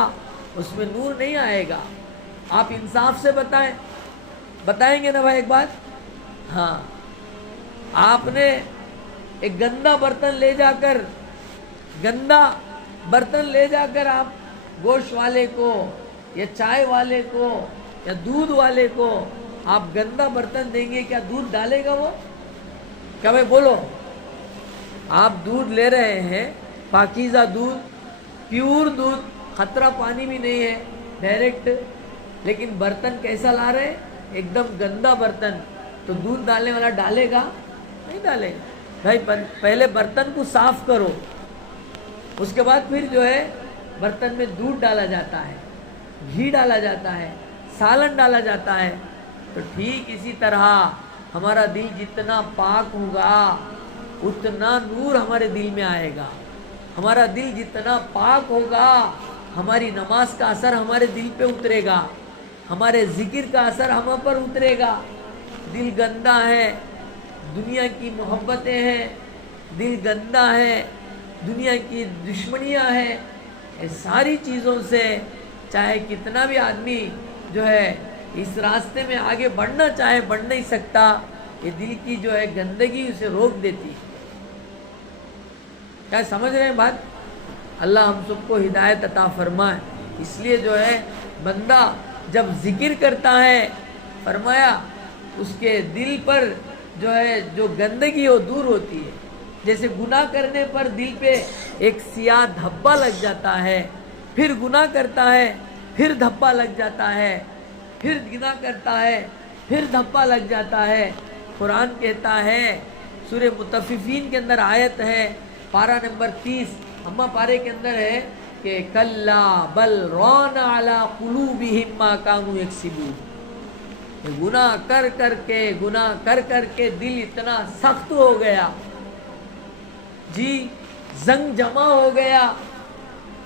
اس میں نور نہیں آئے گا. آپ انصاف سے بتائیں گے نا بھائی ایک بات؟ ہاں، آپ نے ایک گندا برتن لے جا کر آپ گوشت والے کو یا چائے والے کو یا دودھ والے کو آپ گندا برتن دیں گے، کیا دودھ ڈالے گا وہ؟ کیا بھائی بولو؟ آپ دودھ لے رہے ہیں، پاکیزہ دودھ، پیور دودھ، خطرہ پانی بھی نہیں ہے، ڈائریکٹ، لیکن برتن کیسا لا رہے ہیں؟ ایک دم گندا برتن. تو دودھ ڈالنے والا ڈالے گا؟ نہیں ڈالے گا. بھائی پہلے برتن کو صاف کرو، اس کے بعد پھر جو ہے برتن میں دودھ ڈالا جاتا ہے، گھی ڈالا جاتا ہے، سالن ڈالا جاتا ہے. تو ٹھیک اسی طرح ہمارا دل جتنا پاک ہوگا اتنا نور ہمارے دل میں آئے گا. ہمارا دل جتنا پاک ہوگا ہماری نماز کا اثر ہمارے دل پہ اترے گا، ہمارے ذکر کا اثر ہم پر اترے گا. دل گندا ہے، دنیا کی محبتیں ہیں، دل گندا ہے، دنیا کی دشمنیاں ہیں. اس ساری چیزوں سے چاہے کتنا بھی آدمی جو ہے اس راستے میں آگے بڑھنا چاہے بڑھ نہیں سکتا. یہ دل کی جو ہے گندگی اسے روک دیتی. کیا سمجھ رہے ہیں بات؟ اللہ ہم سب کو ہدایت عطا فرمائے. اس لیے جو ہے بندہ جب ذکر کرتا ہے، فرمایا اس کے دل پر جو ہے جو گندگی وہ دور ہوتی ہے. جیسے گناہ کرنے پر دل پہ ایک سیاہ دھبا لگ جاتا ہے، پھر گناہ کرتا ہے، پھر دھبا لگ جاتا ہے، پھر گناہ کرتا ہے، پھر دھبا لگ جاتا ہے. قرآن کہتا ہے، سورہ مطففین کے اندر آیت ہے، پارہ نمبر 30 اما پارے کے اندر ہے کہ کلا بل ران علی قلوبہم ما کانوا یکسبون. گناہ کر کر کے دل اتنا سخت ہو گیا، جی زنگ جمع ہو گیا.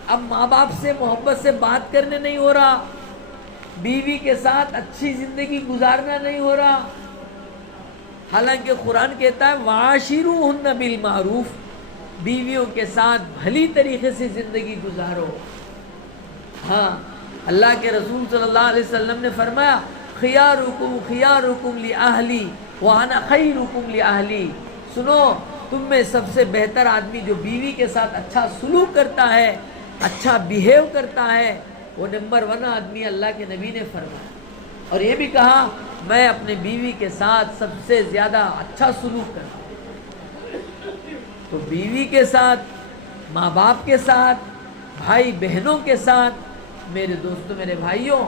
اب ماں باپ سے محبت سے بات کرنے نہیں ہو رہا، بیوی کے ساتھ اچھی زندگی گزارنا نہیں ہو رہا. حالانکہ قرآن کہتا ہے وعاشروہن بالمعروف، بیویوں کے ساتھ بھلی طریقے سے زندگی گزارو. ہاں، اللہ کے رسول صلی اللہ علیہ وسلم نے فرمایا خیارکم لأہلی وانا خیرکم لأہلی. سنو، تم میں سب سے بہتر آدمی جو بیوی کے ساتھ اچھا سلوک کرتا ہے، اچھا بیہیو کرتا ہے وہ نمبر 1 آدمی اللہ کے نبی نے فرمایا. اور یہ بھی کہا میں اپنے بیوی کے ساتھ سب سے زیادہ اچھا سلوک کرتا ہوں. تو بیوی کے ساتھ، ماں باپ کے ساتھ، بھائی بہنوں کے ساتھ، میرے دوستوں میرے بھائیوں،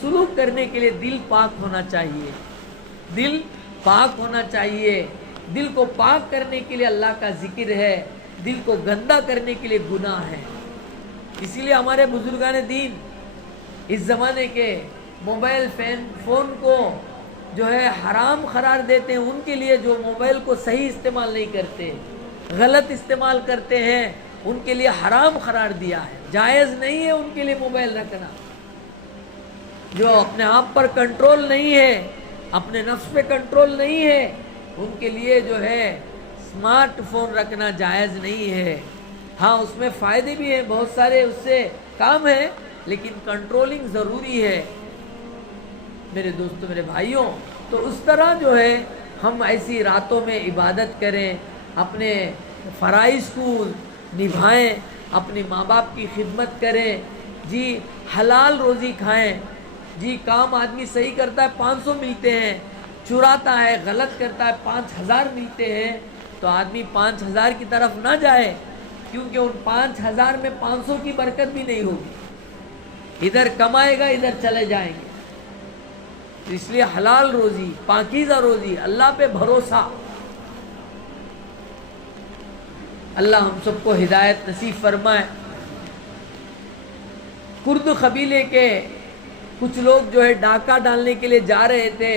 سلوک کرنے کے لیے دل پاک ہونا چاہیے. دل پاک ہونا چاہیے. دل کو پاک کرنے کے لیے اللہ کا ذکر ہے، دل کو گندا کرنے کے لیے گناہ ہے. اسی لیے ہمارے بزرگان دین اس زمانے کے موبائل فون کو جو ہے حرام قرار دیتے ہیں. ان کے لیے جو موبائل کو صحیح استعمال نہیں کرتے، غلط استعمال کرتے ہیں، ان کے لیے حرام قرار دیا ہے. جائز نہیں ہے ان کے لیے موبائل رکھنا. جو اپنے آپ پر کنٹرول نہیں ہے، اپنے نفس پہ کنٹرول نہیں ہے، ان کے لیے جو ہے اسمارٹ فون رکھنا جائز نہیں ہے. ہاں اس میں فائدے بھی ہیں، بہت سارے اس سے کام ہیں، لیکن کنٹرولنگ ضروری ہے میرے دوستوں میرے بھائیوں. تو اس طرح جو ہے ہم ایسی راتوں میں عبادت کریں، اپنے فرائض کو نبھائیں، اپنے ماں باپ کی خدمت کریں. جی حلال روزی کھائیں. جی کام آدمی صحیح کرتا ہے 500 ملتے ہیں، چراتا ہے غلط کرتا ہے 5000 ملتے ہیں، تو آدمی 5000 کی طرف نہ جائے، کیونکہ ان 5000 میں 500 کی برکت بھی نہیں ہوگی. ادھر کمائے گا ادھر چلے جائیں گے. اس لیے حلال روزی، پاکیزہ روزی، اللہ پہ بھروسہ. اللہ ہم سب کو ہدایت نصیب فرمائے. کرد قبیلے کے کچھ لوگ جو ہے ڈاکہ ڈالنے کے لیے جا رہے تھے،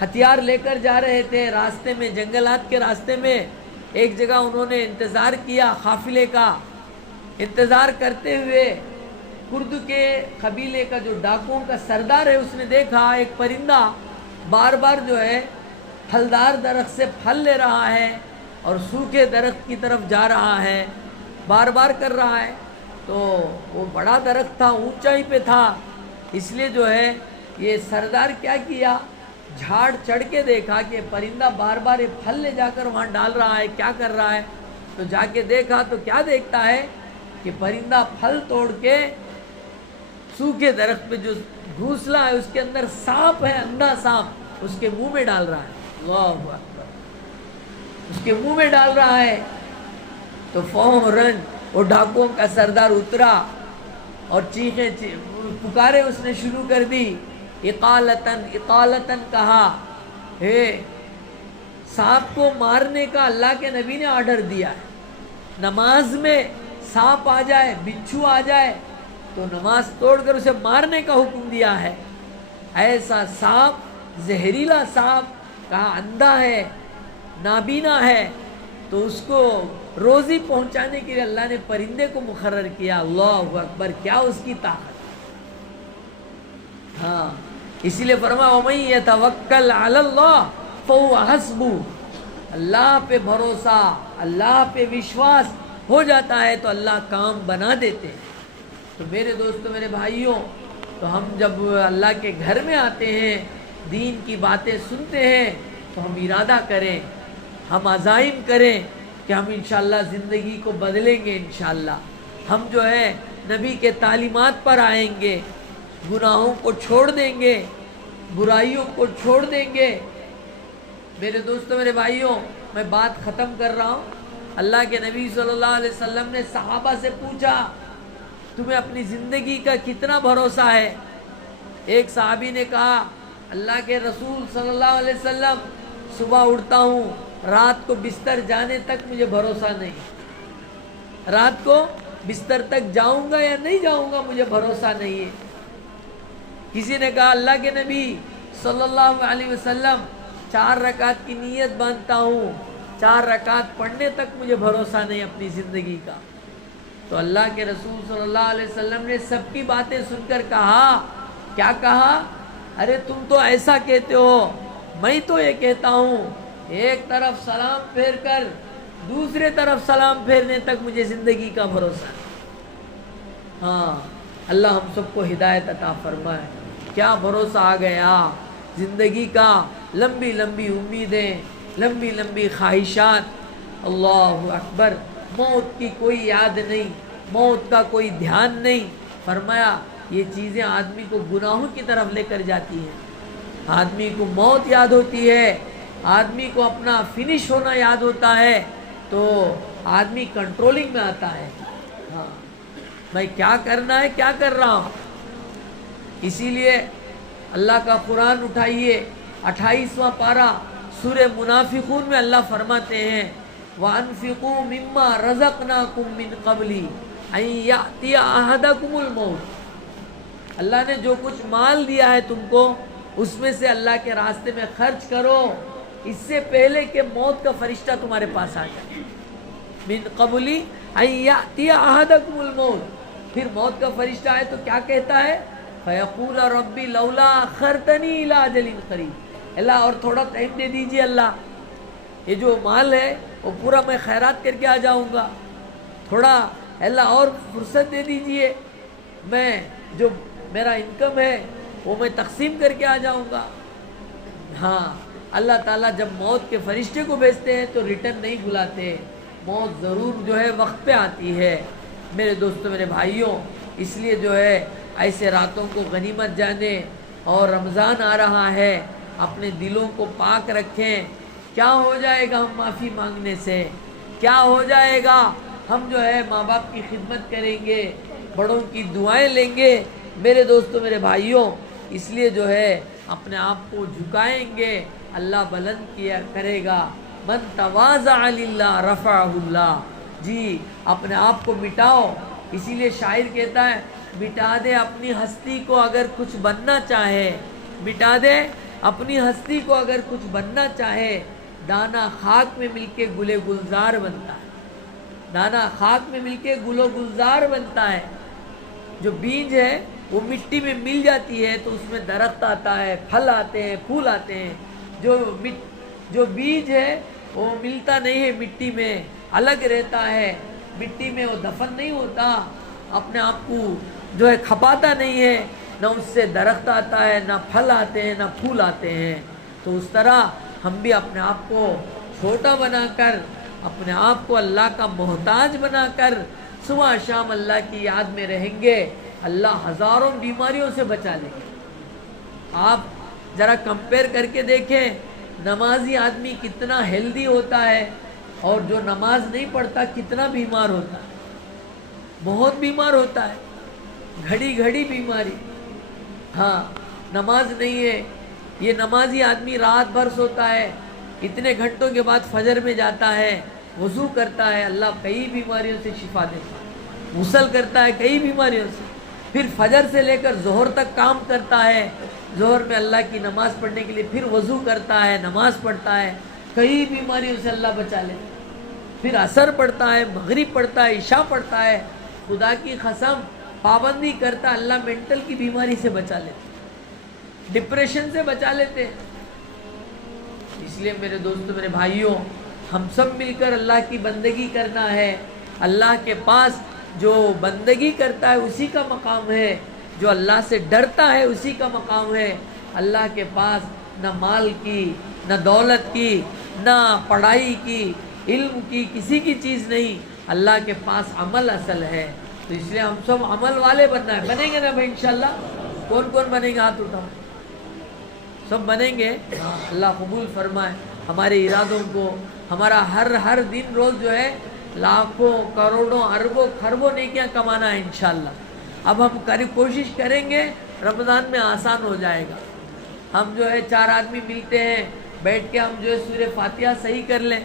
ہتھیار لے کر جا رہے تھے. راستے میں، جنگلات کے راستے میں ایک جگہ انہوں نے انتظار کیا. قافلے کا انتظار کرتے ہوئے کرد کے قبیلے کا جو ڈاکوؤں کا سردار ہے، اس نے دیکھا ایک پرندہ بار بار جو ہے پھلدار درخت سے پھل لے رہا ہے اور سوکھے درخت کی طرف جا رہا ہے، بار بار کر رہا ہے. تو وہ بڑا درخت تھا، اونچائی پہ تھا، اس لیے جو ہے یہ سردار کیا کیا، جھاڑ چڑھ کے دیکھا کہ پرندہ بار بار یہ پھل لے جا کر وہاں ڈال رہا ہے، کیا کر رہا ہے. تو جا کے دیکھا تو کیا دیکھتا ہے کہ پرندہ پھل توڑ کے سوکھے درخت پہ جو گھونسلہ ہے اس کے اندر سانپ ہے، اندھا سانپ، اس کے منہ میں ڈال رہا ہے. اللہ اکبر، اس کے منہ میں ڈال رہا ہے. تو فوراً وہ ڈاکوؤں کا سردار اترا اور چیخیں پکارے اس نے شروع کر دی. اقالتن اقالتن کہا، ہے سانپ کو مارنے کا اللہ کے نبی نے آرڈر دیا ہے. نماز میں سانپ آ جائے، بچھو آ جائے تو نماز توڑ کر اسے مارنے کا حکم دیا ہے. ایسا سانپ، زہریلا سانپ، کہا اندھا ہے، نابینا ہے، تو اس کو روزی پہنچانے کے لیے اللہ نے پرندے کو مقرر کیا. اللہ اکبر، کیا اس کی طاقت. ہاں اسی لیے فرمایا وَمَن يَتَوَكَّلْ عَلَى اللَّهِ فَهُوَ حَسْبُهُ. اللہ پہ بھروسہ، اللہ پہ وشواس ہو جاتا ہے تو اللہ کام بنا دیتے ہیں. تو میرے دوستو میرے بھائیوں، تو ہم جب اللہ کے گھر میں آتے ہیں، دین کی باتیں سنتے ہیں، تو ہم ارادہ کریں، ہم عزائم کریں کہ ہم انشاءاللہ زندگی کو بدلیں گے. انشاءاللہ ہم جو ہے نبی کے تعلیمات پر آئیں گے، گناہوں کو چھوڑ دیں گے، برائیوں کو چھوڑ دیں گے. میرے دوستو میرے بھائیوں، میں بات ختم کر رہا ہوں. اللہ کے نبی صلی اللہ علیہ وسلم نے صحابہ سے پوچھا تمہیں اپنی زندگی کا کتنا بھروسہ ہے؟ ایک صحابی نے کہا اللہ کے رسول صلی اللہ علیہ وسلم، صبح اٹھتا ہوں، رات کو بستر جانے تک مجھے بھروسہ نہیں. رات کو بستر تک جاؤں گا یا نہیں جاؤں گا مجھے بھروسہ نہیں ہے. کسی نے کہا اللہ کے نبی صلی اللہ علیہ وسلم، 4 رکعت کی نیت باندھتا ہوں، 4 رکعت پڑھنے تک مجھے بھروسہ نہیں اپنی زندگی کا. تو اللہ کے رسول صلی اللہ علیہ وسلم نے سب کی باتیں سن کر کہا، کیا کہا؟ ارے تم تو ایسا کہتے ہو، میں تو یہ کہتا ہوں ایک طرف سلام پھیر کر دوسرے طرف سلام پھیرنے تک مجھے زندگی کا بھروسہ ہے. ہاں اللہ ہم سب کو ہدایت عطا فرمائے. کیا بھروسہ آ گیا زندگی کا، لمبی لمبی امیدیں، لمبی لمبی خواہشات. اللہ اکبر، موت کی کوئی یاد نہیں، موت کا کوئی دھیان نہیں. فرمایا یہ چیزیں آدمی کو گناہوں کی طرف لے کر جاتی ہیں. آدمی کو موت یاد ہوتی ہے, آدمی کو اپنا فنش ہونا یاد ہوتا ہے, تو آدمی کنٹرولنگ میں آتا ہے. ہاں میں کیا کرنا ہے, کیا کر رہا ہوں. اسی لیے اللہ کا قرآن اٹھائیے, 28واں پارہ سورہ منافقون میں اللہ فرماتے ہیں وَأَنفِقُوا مِمَّا رَزَقْنَاكُم مِّن قَبْلِ أَن يَأْتِيَ أَحَدَكُمُ الْمَوْتُ. اللہ نے جو کچھ مال دیا ہے تم کو, اس میں سے اللہ کے راستے میں خرچ کرو, اس سے پہلے کہ موت کا فرشتہ تمہارے پاس آ جائے. مِن قَبْلِ أَن يَأْتِيَ أَحَدَكُمُ الْمَوْتُ. پھر موت کا فرشتہ آئے تو کیا کہتا ہے, فَيَقُولَ رَبِّ لَوْلَا أَخَّرْتَنِي إِلَىٰ أَجَلٍ قَرِيبٍ. اللہ اور تھوڑا ٹائم دے دیجئے اللہ, یہ جو مال ہے وہ پورا میں خیرات کر کے آ جاؤں گا. تھوڑا اللہ اور فرصت دے دیجئے, میں جو میرا انکم ہے وہ میں تقسیم کر کے آ جاؤں گا. ہاں اللہ تعالیٰ جب موت کے فرشتے کو بھیجتے ہیں تو ریٹرن نہیں بلاتے, موت ضرور جو ہے وقت پہ آتی ہے. میرے دوستوں, میرے بھائیوں, اس لیے جو ہے ایسے راتوں کو غنیمت جانے, اور رمضان آ رہا ہے, اپنے دلوں کو پاک رکھیں. کیا ہو جائے گا ہم معافی مانگنے سے, کیا ہو جائے گا ہم جو ہے ماں باپ کی خدمت کریں گے, بڑوں کی دعائیں لیں گے. میرے دوستوں, میرے بھائیوں, اس لیے جو ہے اپنے آپ کو جھکائیں گے, اللہ بلند کیا کرے گا. من تواضع للہ رفعہ اللہ. جی اپنے آپ کو مٹاؤ. اسی لیے شاعر کہتا ہے مٹا دے اپنی ہستی کو اگر کچھ بننا چاہے, مٹا دے اپنی ہستی کو اگر کچھ بننا چاہے, دانا خاک میں مل کے گلے گلزار بنتا ہے. دانا خاک میں مل کے گل و گلزار بنتا ہے. جو بیج ہے وہ مٹی میں مل جاتی ہے تو اس میں درخت آتا ہے, پھل آتے ہیں, پھول آتے ہیں. جو بیج ہے وہ ملتا نہیں ہے مٹی میں, الگ رہتا ہے مٹی میں, وہ دفن نہیں ہوتا, اپنے آپ کو جو ہے کھپاتا نہیں ہے, نہ اس سے درخت آتا ہے, نہ پھل آتے ہیں, نہ پھول آتے ہیں. تو اس طرح ہم بھی اپنے آپ کو چھوٹا بنا کر, اپنے آپ کو اللہ کا محتاج بنا کر صبح شام اللہ کی یاد میں رہیں گے, اللہ ہزاروں بیماریوں سے بچا لیں گے. آپ ذرا کمپیئر کر کے دیکھیں, نمازی آدمی کتنا ہیلدی ہوتا ہے, اور جو نماز نہیں پڑھتا کتنا بیمار ہوتا ہے. بہت بیمار ہوتا ہے, گھڑی گھڑی بیماری. ہاں نماز نہیں ہے, یہ نمازی آدمی رات بھر سوتا ہے, اتنے گھنٹوں کے بعد فجر میں جاتا ہے, وضو کرتا ہے, اللہ کئی بیماریوں سے شفا دیتا ہے. غسل کرتا ہے کئی بیماریوں سے, پھر فجر سے لے کر ظہر تک کام کرتا ہے, ظہر میں اللہ کی نماز پڑھنے کے لیے پھر وضو کرتا ہے, نماز پڑھتا ہے, کئی بیماریوں سے اللہ بچا لیتا ہے. پھر عصر پڑھتا ہے, مغرب پڑھتا ہے, عشاء پڑھتا ہے, خدا کی قسم پابندی کرتا, اللہ مینٹل کی بیماری سے بچا لیتے, ڈپریشن سے بچا لیتے. اس لیے میرے دوستوں, میرے بھائیوں, ہم سب مل کر اللہ کی بندگی کرنا ہے. اللہ کے پاس جو بندگی کرتا ہے اسی کا مقام ہے, جو اللہ سے ڈرتا ہے اسی کا مقام ہے. اللہ کے پاس نہ مال کی, نہ دولت کی, نہ پڑھائی کی, علم کی, کسی کی چیز نہیں. اللہ کے پاس عمل اصل ہے. تو اس لیے ہم سب عمل والے بننا ہے. بنیں گے نا بھائی انشاءاللہ؟ کون کون بنیں گے, ہاتھ اٹھاؤ. سب بنیں گے. اللہ قبول فرمائے ہمارے ارادوں کو. ہمارا ہر دن روز جو ہے لاکھوں کروڑوں اربوں خربوں نیکیاں کمانا ہے انشاءاللہ. اب ہم کوشش کریں گے, رمضان میں آسان ہو جائے گا. ہم جو ہے 4 آدمی ملتے ہیں, بیٹھ کے ہم جو ہے سورہ فاتحہ صحیح کر لیں.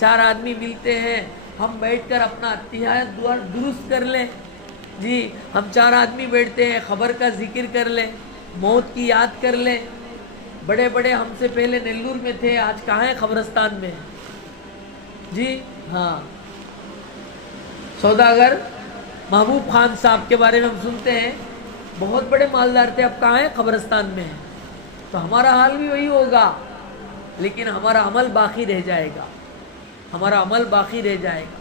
4 آدمی ملتے ہیں, ہم بیٹھ کر اپنا اتحیات دعا درست کر لیں. جی ہم 4 آدمی بیٹھتے ہیں, خبر کا ذکر کر لیں, موت کی یاد کر لیں. بڑے بڑے ہم سے پہلے نیلور میں تھے, آج کہاں ہیں؟ قبرستان میں. جی ہاں, سوداگر محبوب خان صاحب کے بارے میں ہم سنتے ہیں, بہت بڑے مالدار تھے, اب کہاں ہیں؟ قبرستان میں ہیں. تو ہمارا حال بھی وہی ہوگا, لیکن ہمارا عمل باقی رہ جائے گا. ہمارا عمل باقی رہ جائے گا.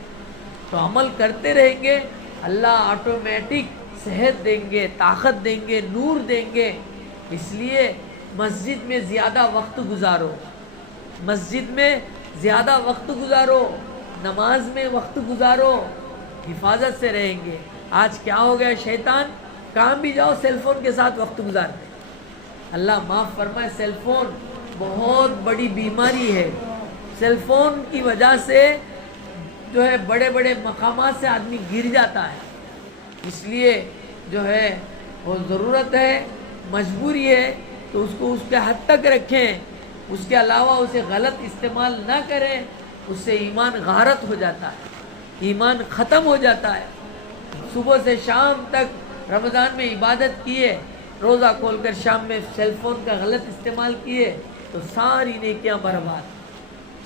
تو عمل کرتے رہیں گے, اللہ آٹومیٹک صحت دیں گے, طاقت دیں گے, نور دیں گے. اس لیے مسجد میں زیادہ وقت گزارو, مسجد میں زیادہ وقت گزارو, نماز میں وقت گزارو. حفاظت سے رہیں گے. آج کیا ہو گیا, شیطان کہاں بھی جاؤ سیل فون کے ساتھ وقت گزارتے. اللہ معاف فرمائے, سیل فون بہت بڑی بیماری ہے. سیل فون کی وجہ سے جو ہے بڑے بڑے مقامات سے آدمی گر جاتا ہے. اس لیے جو ہے وہ ضرورت ہے, مجبوری ہے تو اس کو اس کے حد تک رکھیں, اس کے علاوہ اسے غلط استعمال نہ کریں. اس سے ایمان غارت ہو جاتا ہے, ایمان ختم ہو جاتا ہے. صبح سے شام تک رمضان میں عبادت کیے, روزہ کھول کر شام میں سیل فون کا غلط استعمال کیے تو ساری نیکیاں برباد,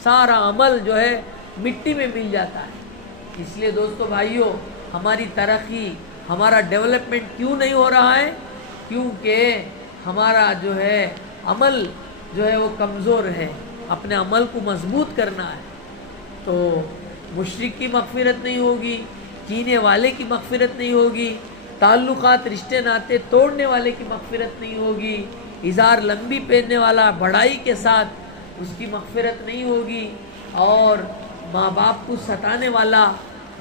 سارا عمل جو ہے مٹی میں مل جاتا ہے. اس لیے دوستو بھائیوں, ہماری ترقی, ہمارا ڈیولپمنٹ کیوں نہیں ہو رہا ہے؟ کیونکہ ہمارا جو ہے عمل جو ہے وہ کمزور ہے. اپنے عمل کو مضبوط کرنا ہے تو مشرک کی مغفرت نہیں ہوگی, کینے والے کی مغفرت نہیں ہوگی, تعلقات رشتے ناتے توڑنے والے کی مغفرت نہیں ہوگی, ازار لمبی پہننے والا بڑائی کے ساتھ اس کی مغفرت نہیں ہوگی, اور ماں باپ کو ستانے والا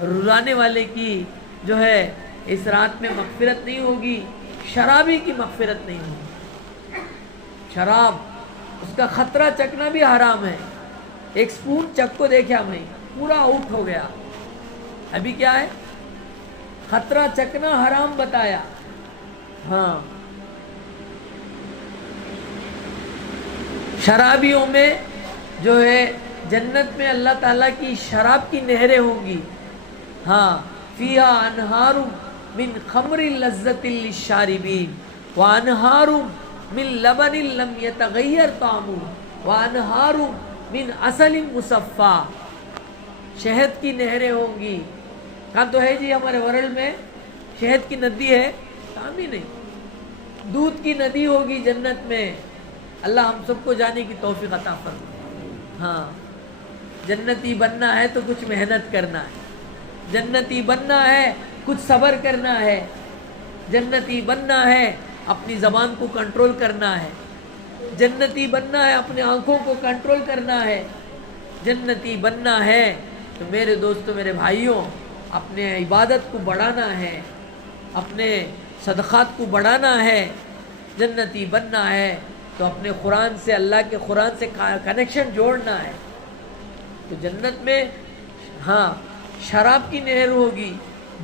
رلانے والے کی جو ہے اس رات میں مغفرت نہیں ہوگی, شرابی کی مغفرت نہیں ہوگی. شراب اس کا خطرہ چکنا بھی حرام ہے. ایک سپون چک کو دیکھا میں, پورا آؤٹ ہو گیا. ابھی کیا ہے, خطرہ چکنا حرام بتایا. ہاں, شرابیوں میں جو ہے جنت میں اللہ تعالیٰ کی شراب کی نہریں ہوں گی. ہاں, فیہا انہار من خمر لذت للشاربین وانہار من لبن لم یتغیر طعمہ وانہار من عسل مصفا. شہد کی نہریں ہوں گی. کہاں تو ہے جی ہمارے ورلڈ میں شہد کی ندی ہے؟ کہاں بھی نہیں. دودھ کی ندی ہوگی جنت میں. اللہ ہم سب کو جانے کی توفیق عطا فرمائے. ہاں, جنتی بننا ہے تو کچھ محنت کرنا ہے, جنتی بننا ہے کچھ صبر کرنا ہے, جنتی بننا ہے اپنی زبان کو کنٹرول کرنا ہے, جنتی بننا ہے اپنے آنکھوں کو کنٹرول کرنا ہے, جنتی بننا ہے تو میرے دوستوں میرے بھائیوں اپنے عبادت کو بڑھانا ہے, اپنے صدقات کو بڑھانا ہے. جنتی بننا ہے تو اپنے قرآن سے, اللہ کے قرآن سے کنیکشن جوڑنا ہے. تو جنت میں ہاں شراب کی نہر ہوگی,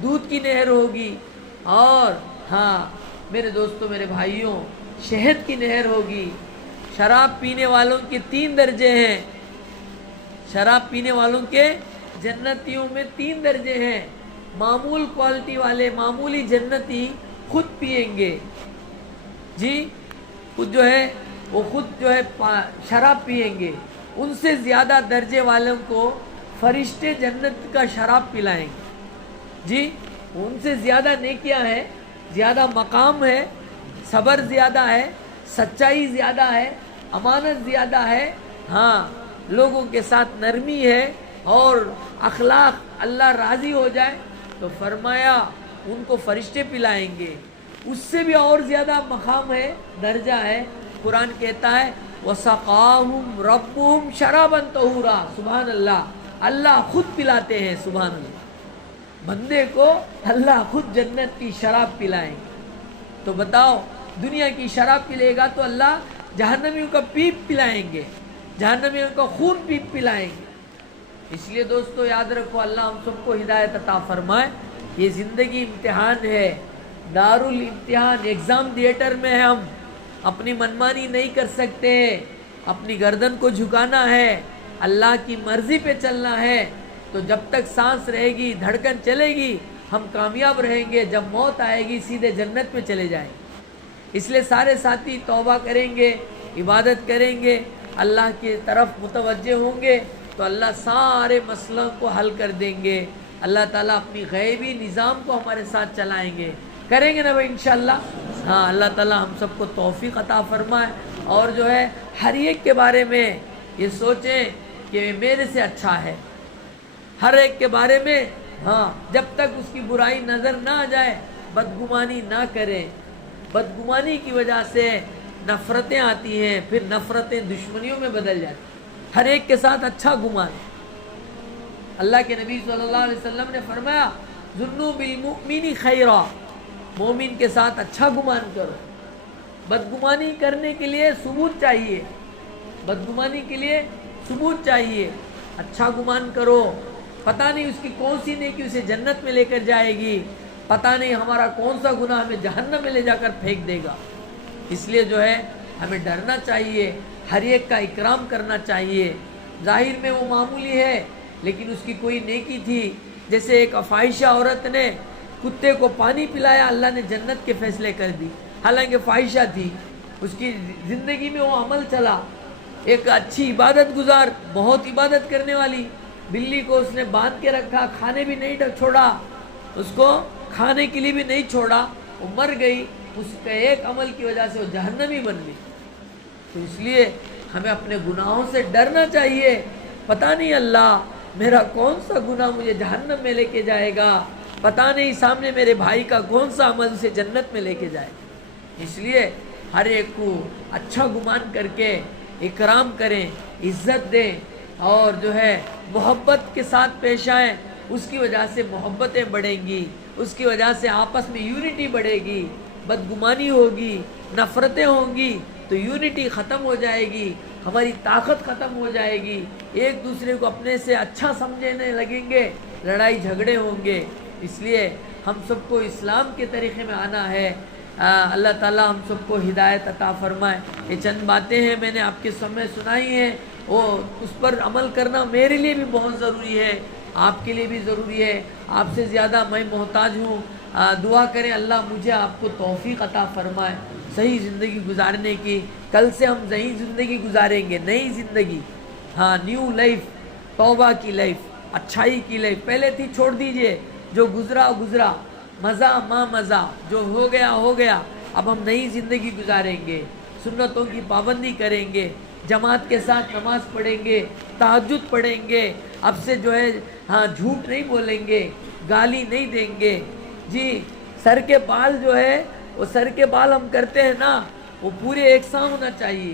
دودھ کی نہر ہوگی, اور ہاں میرے دوستوں میرے بھائیوں شہد کی نہر ہوگی. شراب پینے والوں کے 3 درجے ہیں. شراب پینے والوں کے جنتیوں میں 3 درجے ہیں. معمول کوالٹی والے معمولی جنتی خود پئیں گے جی, خود جو ہے وہ خود جو ہے شراب پئیں گے. ان سے زیادہ درجے والوں کو فرشتے جنت کا شراب پلائیں گے جی. ان سے زیادہ نیکیاں ہیں, زیادہ مقام ہے, صبر زیادہ ہے, سچائی زیادہ ہے, امانت زیادہ ہے, ہاں لوگوں کے ساتھ نرمی ہے اور اخلاق, اللہ راضی ہو جائے تو فرمایا ان کو فرشتے پلائیں گے. اس سے بھی اور زیادہ مقام ہے, درجہ ہے. قرآن کہتا ہے وَسَقَاهُمْ رَبُّهُمْ شَرَابًا طَهُورًا. سبحان اللہ, اللہ خود پلاتے ہیں. سبحان اللہ, بندے کو اللہ خود جنت کی شراب پلائیں گے. تو بتاؤ دنیا کی شراب پلے گا تو اللہ جہنمیوں کا پیپ پلائیں گے, جہنمیوں کا خون پیپ پلائیں گے. اس لیے دوستو یاد رکھو, اللہ ہم سب کو ہدایت عطا فرمائے. یہ زندگی امتحان ہے, دار الامتحان, ایگزام تھیٹر میں ہے. ہم اپنی منمانی نہیں کر سکتے, اپنی گردن کو جھکانا ہے, اللہ کی مرضی پہ چلنا ہے. تو جب تک سانس رہے گی, دھڑکن چلے گی, ہم کامیاب رہیں گے. جب موت آئے گی سیدھے جنت میں چلے جائیں گے. اس لیے سارے ساتھی توبہ کریں گے, عبادت کریں گے, اللہ کی طرف متوجہ ہوں گے تو اللہ سارے مسئلوں کو حل کر دیں گے. اللہ تعالیٰ اپنی غیبی نظام کو ہمارے ساتھ چلائیں گے. کریں گے نا بھائی انشاءاللہ. ہاں, اللہ تعالیٰ ہم سب کو توفیق عطا فرمائے. اور جو ہے ہر ایک کے بارے میں یہ سوچیں کہ میرے سے اچھا ہے, ہر ایک کے بارے میں. ہاں, جب تک اس کی برائی نظر نہ آ جائے بدگمانی نہ کریں. بدگمانی کی وجہ سے نفرتیں آتی ہیں, پھر نفرتیں دشمنیوں میں بدل جاتی. ہر ایک کے ساتھ اچھا گمان. اللہ کے نبی صلی اللہ علیہ وسلم نے فرمایا ظنوا بالمؤمن خیرا، مومن کے ساتھ اچھا گمان کرو. بدگمانی کرنے کے لیے ثبوت چاہیے، بدگمانی کے لیے ثبوت چاہیے. اچھا گمان کرو، پتہ نہیں اس کی کون سی نیکی اسے جنت میں لے کر جائے گی، پتہ نہیں ہمارا کون سا گناہ ہمیں جہنم میں لے جا کر پھینک دے گا. اس لیے جو ہے ہمیں ڈرنا چاہیے، ہر ایک کا اکرام کرنا چاہیے. ظاہر میں وہ معمولی ہے لیکن اس کی کوئی نیکی تھی. جیسے ایک فاحشہ عورت نے کتے کو پانی پلایا، اللہ نے جنت کے فیصلے کر دی، حالانکہ فاحشہ تھی. اس کی زندگی میں وہ عمل چلا. ایک اچھی عبادت گزار، بہت عبادت کرنے والی، بلی کو اس نے باندھ کے رکھا، کھانے بھی نہیں چھوڑا، اس کو کھانے کے لیے بھی نہیں چھوڑا، وہ مر گئی. اس کے ایک عمل کی وجہ سے وہ جہنمی بن گئی. تو اس لیے ہمیں اپنے گناہوں سے ڈرنا چاہیے. پتہ نہیں اللہ میرا کون سا گناہ مجھے جہنم میں لے کے جائے گا، پتہ نہیں سامنے میرے بھائی کا کون سا عمل اسے جنت میں لے کے جائے گا. اس لیے ہر ایک کو اچھا گمان کر کے اکرام کریں، عزت دیں، اور جو ہے محبت کے ساتھ پیش آئیں. اس کی وجہ سے محبتیں بڑھیں گی، اس کی وجہ سے آپس میں یونٹی بڑھے گی. بدگمانی ہوگی، نفرتیں ہوں گی تو یونٹی ختم ہو جائے گی، ہماری طاقت ختم ہو جائے گی. ایک دوسرے کو اپنے سے اچھا سمجھنے لگیں گے، لڑائی جھگڑے ہوں گے. اس لیے ہم سب کو اسلام کے طریقے میں آنا ہے. اللہ تعالیٰ ہم سب کو ہدایت عطا فرمائے. یہ چند باتیں ہیں میں نے آپ کے سامنے سنائی ہیں، وہ اس پر عمل کرنا میرے لیے بھی بہت ضروری ہے، آپ کے لیے بھی ضروری ہے. آپ سے زیادہ میں محتاج ہوں. دعا کریں اللہ مجھے آپ کو توفیق عطا فرمائے صحیح زندگی گزارنے کی. کل سے ہم صحیح زندگی گزاریں گے، نئی زندگی، ہاں نیو لائف، توبہ کی لائف، اچھائی کی لائف. پہلے تھی چھوڑ دیجئے، جو گزرا گزرا، مزہ ماں مزہ، جو ہو گیا ہو گیا. اب ہم نئی زندگی گزاریں گے، سنتوں کی پابندی کریں گے، جماعت کے ساتھ نماز پڑھیں گے، تہجد پڑھیں گے. اب سے جو ہے ہاں جھوٹ نہیں بولیں گے، گالی نہیں دیں گے. جی سر کے بال جو ہے وہ سر کے بال ہم کرتے ہیں نا، وہ پورے ایک ساں ہونا چاہیے.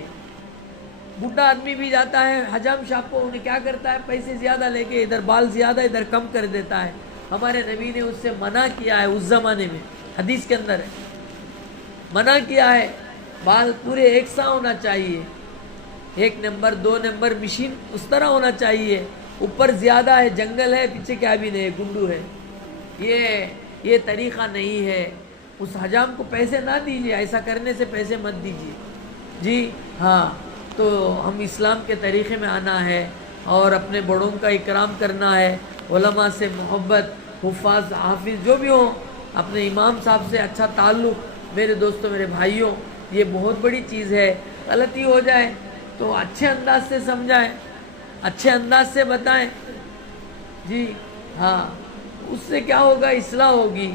بوڑھا آدمی بھی جاتا ہے حجام شاپ کو، انہیں کیا کرتا ہے پیسے زیادہ لے کے ادھر بال زیادہ ادھر کم کر دیتا ہے. ہمارے نبی نے اس سے منع کیا ہے، اس زمانے میں حدیث کے اندر ہے منع کیا ہے. بال پورے ایک ساں ہونا چاہیے، 1 نمبر 2 نمبر مشین اس طرح ہونا چاہیے. اوپر زیادہ ہے، جنگل ہے، پیچھے کیا بھی نہیں ہے، گنڈو ہے. یہ طریقہ نہیں ہے. اس حجام کو پیسے نہ دیجیے، ایسا کرنے سے پیسے مت دیجیے. جی ہاں، تو ہم اسلام کے طریقے میں آنا ہے اور اپنے بڑوں کا اکرام کرنا ہے. علماء سے محبت، حفاظ حافظ جو بھی ہوں، اپنے امام صاحب سے اچھا تعلق. میرے دوستوں، میرے بھائیوں، یہ بہت بڑی چیز ہے. غلطی ہو جائے تو اچھے انداز سے سمجھائیں، اچھے انداز سے بتائیں. جی ہاں، اس سے کیا ہوگا، اصلاح ہوگی.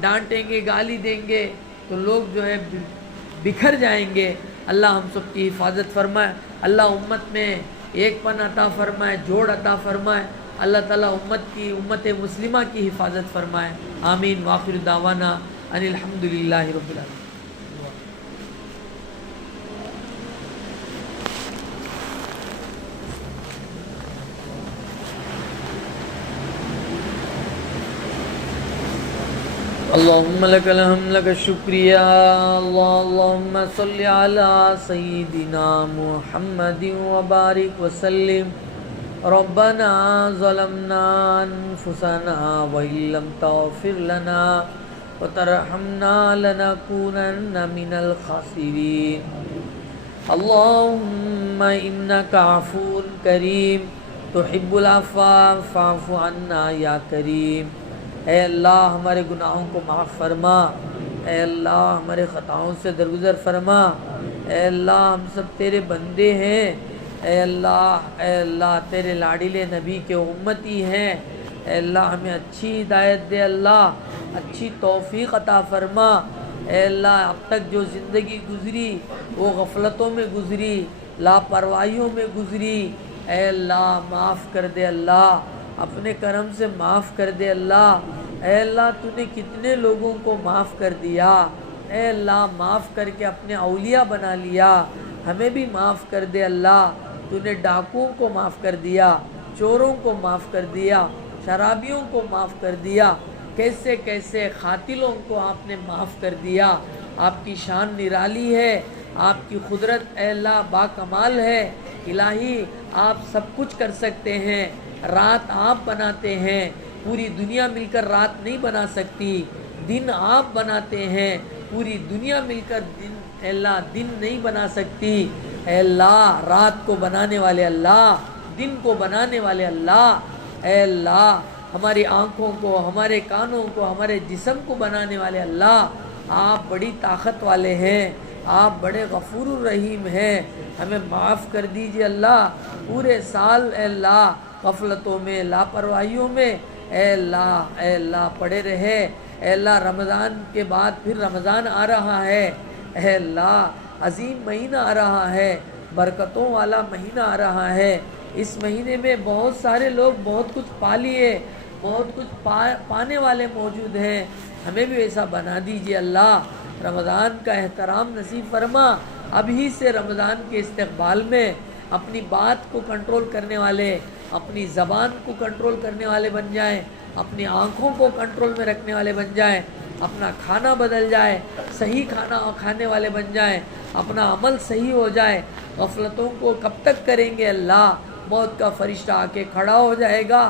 ڈانٹیں گے، گالی دیں گے تو لوگ جو ہے بکھر جائیں گے. اللہ ہم سب کی حفاظت فرمائے. اللہ امت میں ایک پن عطا فرمائے، جوڑ عطا فرمائے. اللہ تعالیٰ امت مسلمہ کی حفاظت فرمائے. آمین. وآخر دعوانا ان الحمدللہ رب العالمین. اللہم لک الحمد لک الشکریہ. اللہم صلی علی سیدنا محمد وبارک وسلم. ربنا ظلمنا انفسنا وان لم تغفر لنا وترحمنا لنکونن من الخاسرین. اللہم انک عفو کریم تحب العفو فاعف عنا یا کریم. اے اللہ ہمارے گناہوں کو معاف فرما، اے اللہ ہمارے خطاؤں سے درگزر فرما. اے اللہ ہم سب تیرے بندے ہیں، اے اللہ تیرے لاڈلے نبی کے امتی ہیں. اے اللہ ہمیں اچھی ہدایت دے، اللہ اچھی توفیق عطا فرما. اے اللہ اب تک جو زندگی گزری وہ غفلتوں میں گزری، لاپرواہیوں میں گزری. اے اللہ معاف کر دے، اللہ اپنے کرم سے معاف کر دے. اللہ اے اللہ تو نے کتنے لوگوں کو معاف کر دیا. اے اللہ معاف کر کے اپنے اولیاء بنا لیا، ہمیں بھی معاف کر دے. اللہ تو نے ڈاکوؤں کو معاف کر دیا، چوروں کو معاف کر دیا، شرابیوں کو معاف کر دیا. کیسے کیسے قاتلوں کو آپ نے معاف کر دیا. آپ کی شان نرالی ہے, آپ کی قدرت اے اللہ با کمال ہے. الہی آپ سب کچھ کر سکتے ہیں, رات آپ بناتے ہیں, پوری دنیا مل کر رات نہیں بنا سکتی. دن آپ بناتے ہیں, پوری دنیا مل کر اے اللہ دن نہیں بنا سکتی. اے اللہ رات کو بنانے والے اللہ, دن کو بنانے والے اللہ, اے اللہ ہماری آنکھوں کو, ہمارے کانوں کو, ہمارے جسم کو بنانے والے اللہ, آپ بڑی طاقت والے ہیں, آپ بڑے غفور الرحیم ہیں. ہمیں معاف کر دیجئے اللہ. پورے سال اے اللہ غفلتوں میں, لاپرواہیوں میں اے اللہ پڑے رہے. اے اللہ رمضان کے بعد پھر رمضان آ رہا ہے. اے اللہ عظیم مہینہ آ رہا ہے, برکتوں والا مہینہ آ رہا ہے. اس مہینے میں بہت سارے لوگ بہت کچھ پا لیے, بہت کچھ پانے والے موجود ہیں. ہمیں بھی ایسا بنا دیجئے اللہ. رمضان کا احترام نصیب فرما. ابھی سے رمضان کے استقبال میں اپنی بات کو کنٹرول کرنے والے, اپنی زبان کو کنٹرول کرنے والے بن جائیں, اپنی آنکھوں کو کنٹرول میں رکھنے والے بن جائیں, اپنا کھانا بدل جائے, صحیح کھانا کھانے والے بن جائیں, اپنا عمل صحیح ہو جائے. غفلتوں کو کب تک کریں گے اللہ؟ موت کا فرشتہ آ کے کھڑا ہو جائے گا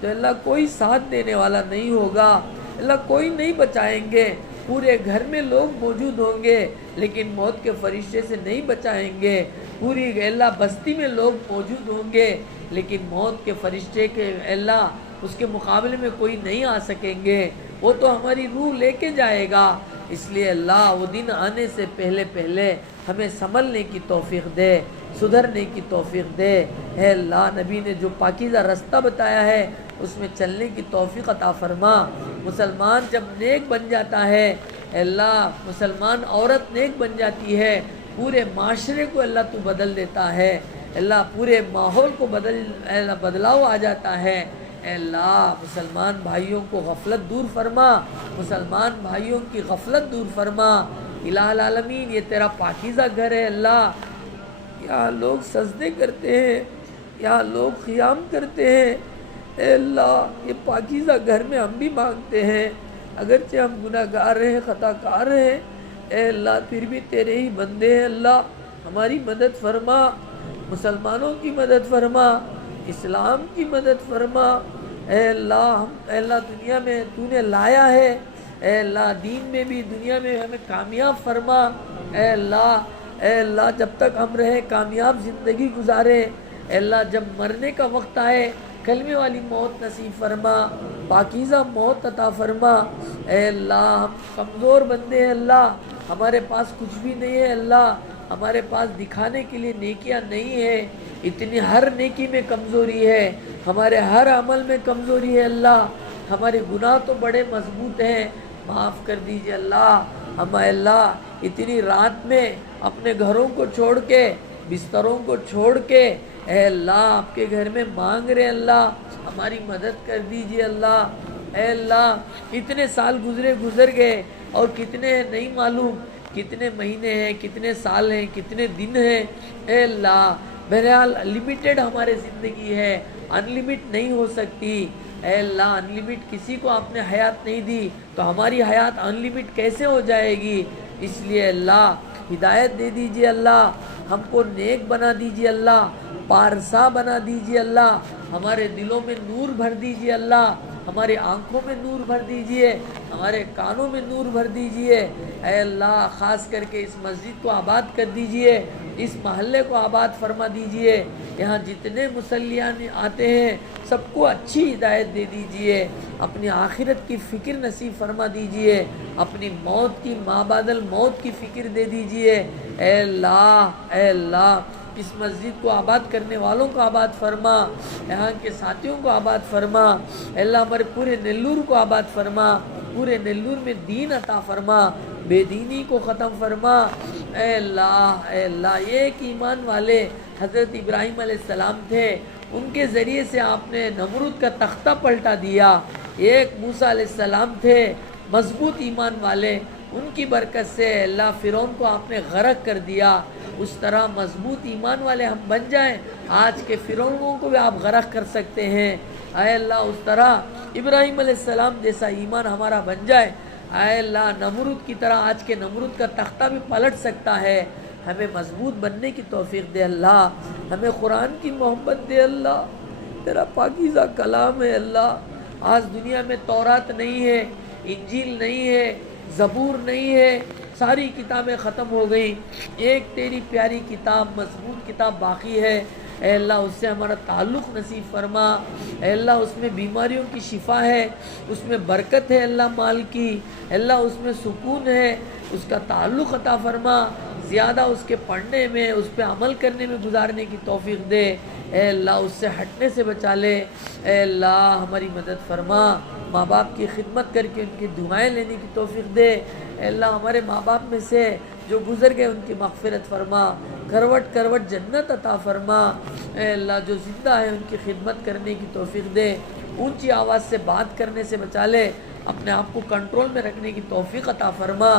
تو اللہ کوئی ساتھ دینے والا نہیں ہوگا, اللہ کوئی نہیں بچائیں گے. پورے گھر میں لوگ موجود ہوں گے لیکن موت کے فرشتے سے نہیں بچائیں گے. پوری اللہ بستی میں لوگ موجود ہوں گے لیکن موت کے فرشتے کے اللہ اس کے مقابلے میں کوئی نہیں آ سکیں گے. وہ تو ہماری روح لے کے جائے گا. اس لیے اللہ وہ دن آنے سے پہلے ہمیں سنبھلنے کی توفیق دے, سدھرنے کی توفیق دے. اے اللہ نبی نے جو پاکیزہ رستہ بتایا ہے اس میں چلنے کی توفیق عطا فرما. مسلمان جب نیک بن جاتا ہے, اے اللہ مسلمان عورت نیک بن جاتی ہے, پورے معاشرے کو اللہ تو بدل دیتا ہے. اللہ پورے ماحول کو بدلاؤ آ جاتا ہے. اے اللہ مسلمان بھائیوں کو غفلت دور فرما, مسلمان بھائیوں کی غفلت دور فرما. الہ العالمین یہ تیرا پاکیزہ گھر ہے اللہ, یہاں لوگ سجدے کرتے ہیں, یہاں لوگ قیام کرتے ہیں. اے اللہ یہ پاکیزہ گھر میں ہم بھی مانگتے ہیں, اگرچہ ہم گناہ گار ہیں, خطا کار ہیں. اے اللہ پھر بھی تیرے ہی بندے ہیں. اللہ ہماری مدد فرما, مسلمانوں کی مدد فرما, اسلام کی مدد فرما. اے اللہ دنیا میں تو نے لایا ہے, اے اللہ دین میں بھی دنیا میں ہمیں کامیاب فرما. اے اللہ جب تک ہم رہیں کامیاب زندگی گزارے. اے اللہ جب مرنے کا وقت آئے کلمے والی موت نصیب فرما, پاکیزہ موت عطا فرما. اے اللہ ہم کمزور بندے ہیں اللہ, ہمارے پاس کچھ بھی نہیں ہے اللہ, ہمارے پاس دکھانے کے لیے نیکیاں نہیں ہیں. اتنی ہر نیکی میں کمزوری ہے, ہمارے ہر عمل میں کمزوری ہے اللہ. ہمارے گناہ تو بڑے مضبوط ہیں, معاف کر دیجئے اللہ. ہم اے اللہ اتنی رات میں اپنے گھروں کو چھوڑ کے, بستروں کو چھوڑ کے اے اللہ آپ کے گھر میں مانگ رہے اللہ, ہماری مدد کر دیجئے اللہ. اے اللہ اتنے سال گزر گئے اور کتنے نہیں معلوم, کتنے مہینے ہیں, کتنے سال ہیں, کتنے دن ہیں. اے اللہ بہرحال لمیٹڈ ہمارے زندگی ہے, ان لمٹ نہیں ہو سکتی. اے اللہ ان لمٹ کسی کو آپ نے حیات نہیں دی تو ہماری حیات ان لمٹ کیسے ہو جائے گی. اس لیے اللہ ہدایت دے دیجئے اللہ, ہم کو نیک بنا دیجئے اللہ, پارسا بنا دیجئے اللہ, ہمارے دلوں میں نور بھر دیجئے اللہ, ہماری آنکھوں میں نور بھر دیجئے, ہمارے کانوں میں نور بھر دیجئے. اے اللہ خاص کر کے اس مسجد کو آباد کر دیجئے, اس محلے کو آباد فرما دیجئے. یہاں جتنے مصلیان آتے ہیں سب کو اچھی ہدایت دے دیجئے, اپنی آخرت کی فکر نصیب فرما دیجئے, اپنی موت کی مابعد الموت کی فکر دے دیجئے. اے اللہ اس مسجد کو آباد کرنے والوں کو آباد فرما, یہاں کے ساتھیوں کو آباد فرما. اے اللہ ہمارے پورے نیلور کو آباد فرما, پورے نیلور میں دین عطا فرما, بے دینی کو ختم فرما. اے اللہ ایک ایمان والے حضرت ابراہیم علیہ السلام تھے, ان کے ذریعے سے آپ نے نمرود کا تختہ پلٹا دیا. ایک موسیٰ علیہ السلام تھے مضبوط ایمان والے, ان کی برکت سے اللہ فرعون کو آپ نے غرق کر دیا. اس طرح مضبوط ایمان والے ہم بن جائیں, آج کے فرعونوں کو بھی آپ غرق کر سکتے ہیں. اے اللہ اس طرح ابراہیم علیہ السلام جیسا ایمان ہمارا بن جائے. اے اللہ نمرود کی طرح آج کے نمرود کا تختہ بھی پلٹ سکتا ہے. ہمیں مضبوط بننے کی توفیق دے اللہ. ہمیں قرآن کی محبت دے اللہ. تیرا پاکیزہ کلام ہے اللہ. آج دنیا میں تورات نہیں ہے، انجیل نہیں ہے، زبور نہیں ہے، ساری کتابیں ختم ہو گئی. ایک تیری پیاری کتاب، مضبوط کتاب باقی ہے. اے اللہ اس سے ہمارا تعلق نصیب فرما. اے اللہ اس میں بیماریوں کی شفا ہے، اس میں برکت ہے اللہ مال کی. اے اللہ اس میں سکون ہے، اس کا تعلق عطا فرما. زیادہ اس کے پڑھنے میں، اس پہ عمل کرنے میں گزارنے کی توفیق دے. اے اللہ اس سے ہٹنے سے بچا لے. اے اللہ ہماری مدد فرما. ماں باپ کی خدمت کر کے ان کی دعائیں لینے کی توفیق دے. اے اللہ ہمارے ماں باپ میں سے جو گزر گئے ان کی مغفرت فرما. کروٹ کروٹ جنت عطا فرما. اے اللہ جو زندہ ہے ان کی خدمت کرنے کی توفیق دے. اونچی آواز سے بات کرنے سے بچا لے. اپنے آپ کو کنٹرول میں رکھنے کی توفیق عطا فرما.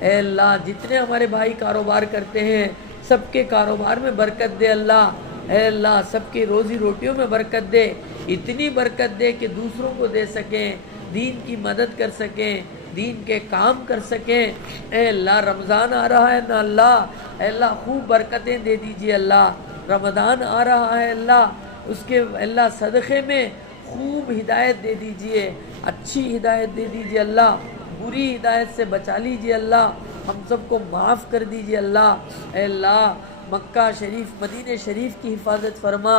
اے اللہ جتنے ہمارے بھائی کاروبار کرتے ہیں سب کے کاروبار میں برکت دے اللہ. اے اللہ سب کی روزی روٹیوں میں برکت دے. اتنی برکت دے کہ دوسروں کو دے سکیں، دین کی مدد کر سکیں، دین کے کام کر سکیں. اے اللہ رمضان آ رہا ہے نا اللہ، اے اللہ خوب برکتیں دے دیجیے اللہ. رمضان آ رہا ہے اللہ، اس کے اللہ صدقے میں خوب ہدایت دے دیجیے، اچھی ہدایت دے دیجیے اللہ. بری ہدایت سے بچا لیجیے اللہ. ہم سب کو معاف کر دیجیے اللہ. اے اللہ مکہ شریف مدینہ شریف کی حفاظت فرما.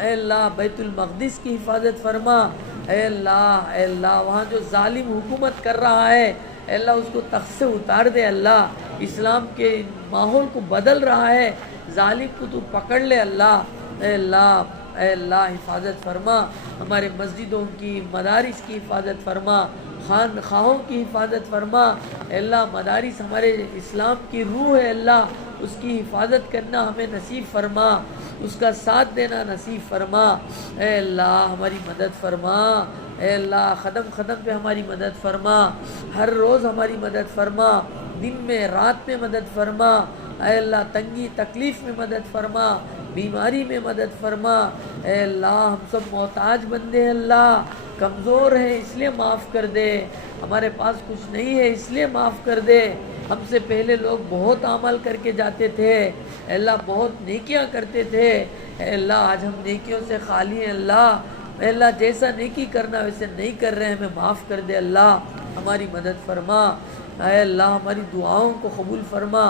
اے اللہ بیت المقدس کی حفاظت فرما. اے اللہ وہاں جو ظالم حکومت کر رہا ہے اے اللہ اس کو تخت سے اتار دے اللہ. اسلام کے ماحول کو بدل رہا ہے، ظالم کو تو پکڑ لے اللہ. اے اللہ حفاظت فرما. ہمارے مسجدوں کی، مدارس کی حفاظت فرما، خانقاہوں کی حفاظت فرما. اے اللہ مدارس ہمارے اسلام کی روح ہے اللہ، اس کی حفاظت کرنا ہمیں نصیب فرما، اس کا ساتھ دینا نصیب فرما. اے اللہ ہماری مدد فرما. اے اللہ قدم پہ ہماری مدد فرما. ہر روز ہماری مدد فرما. دن میں رات میں مدد فرما. اے اللہ تنگی تکلیف میں مدد فرما، بیماری میں مدد فرما. اے اللہ ہم سب محتاج بندے ہیں اللہ، کمزور ہیں اس لیے معاف کر دے. ہمارے پاس کچھ نہیں ہے اس لیے معاف کر دے. ہم سے پہلے لوگ بہت عمل کر کے جاتے تھے اے اللہ، بہت نیکیاں کرتے تھے اے اللہ. آج ہم نیکیوں سے خالی ہیں اللہ. اے اللہ جیسا نیکی کرنا ویسے نہیں کر رہے ہیں، ہمیں معاف کر دے اللہ. ہماری مدد فرما. اے اللہ ہماری دعاؤں کو قبول فرما.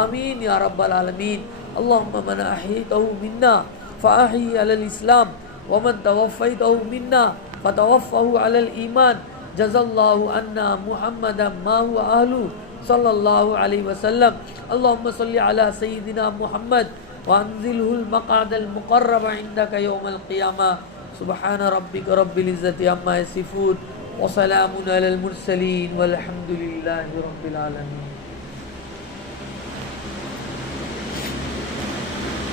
آمین یا رب العالمین. اللہم من احییتہ منا فاحی علی الاسلام ومن توفیتہ منا فتوفہ علی الایمان. جزا اللہ عنا محمدا ما هو اہلو صلی اللہ علیہ وسلم. اللہم صلی علی سیدنا محمد وانزلہ المقعد المقرب عندک یوم القیامہ. سبحان ربک رب العزت عما یصفون وسلام علی المرسلین والحمد للہ رب العالمین.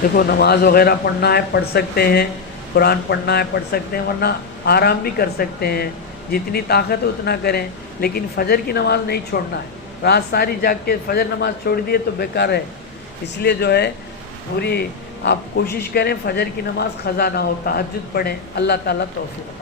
دیکھو نماز وغیرہ پڑھنا ہے پڑھ سکتے ہیں، قرآن پڑھنا ہے پڑھ سکتے ہیں، ورنہ آرام بھی کر سکتے ہیں. جتنی طاقت ہے اتنا کریں، لیکن فجر کی نماز نہیں چھوڑنا ہے. رات ساری جاگ کے فجر نماز چھوڑ دیے تو بیکار ہے. اس لیے جو ہے پوری آپ کوشش کریں فجر کی نماز قضا نہ ہو، تہجد پڑھیں. اللہ تعالیٰ توفیق.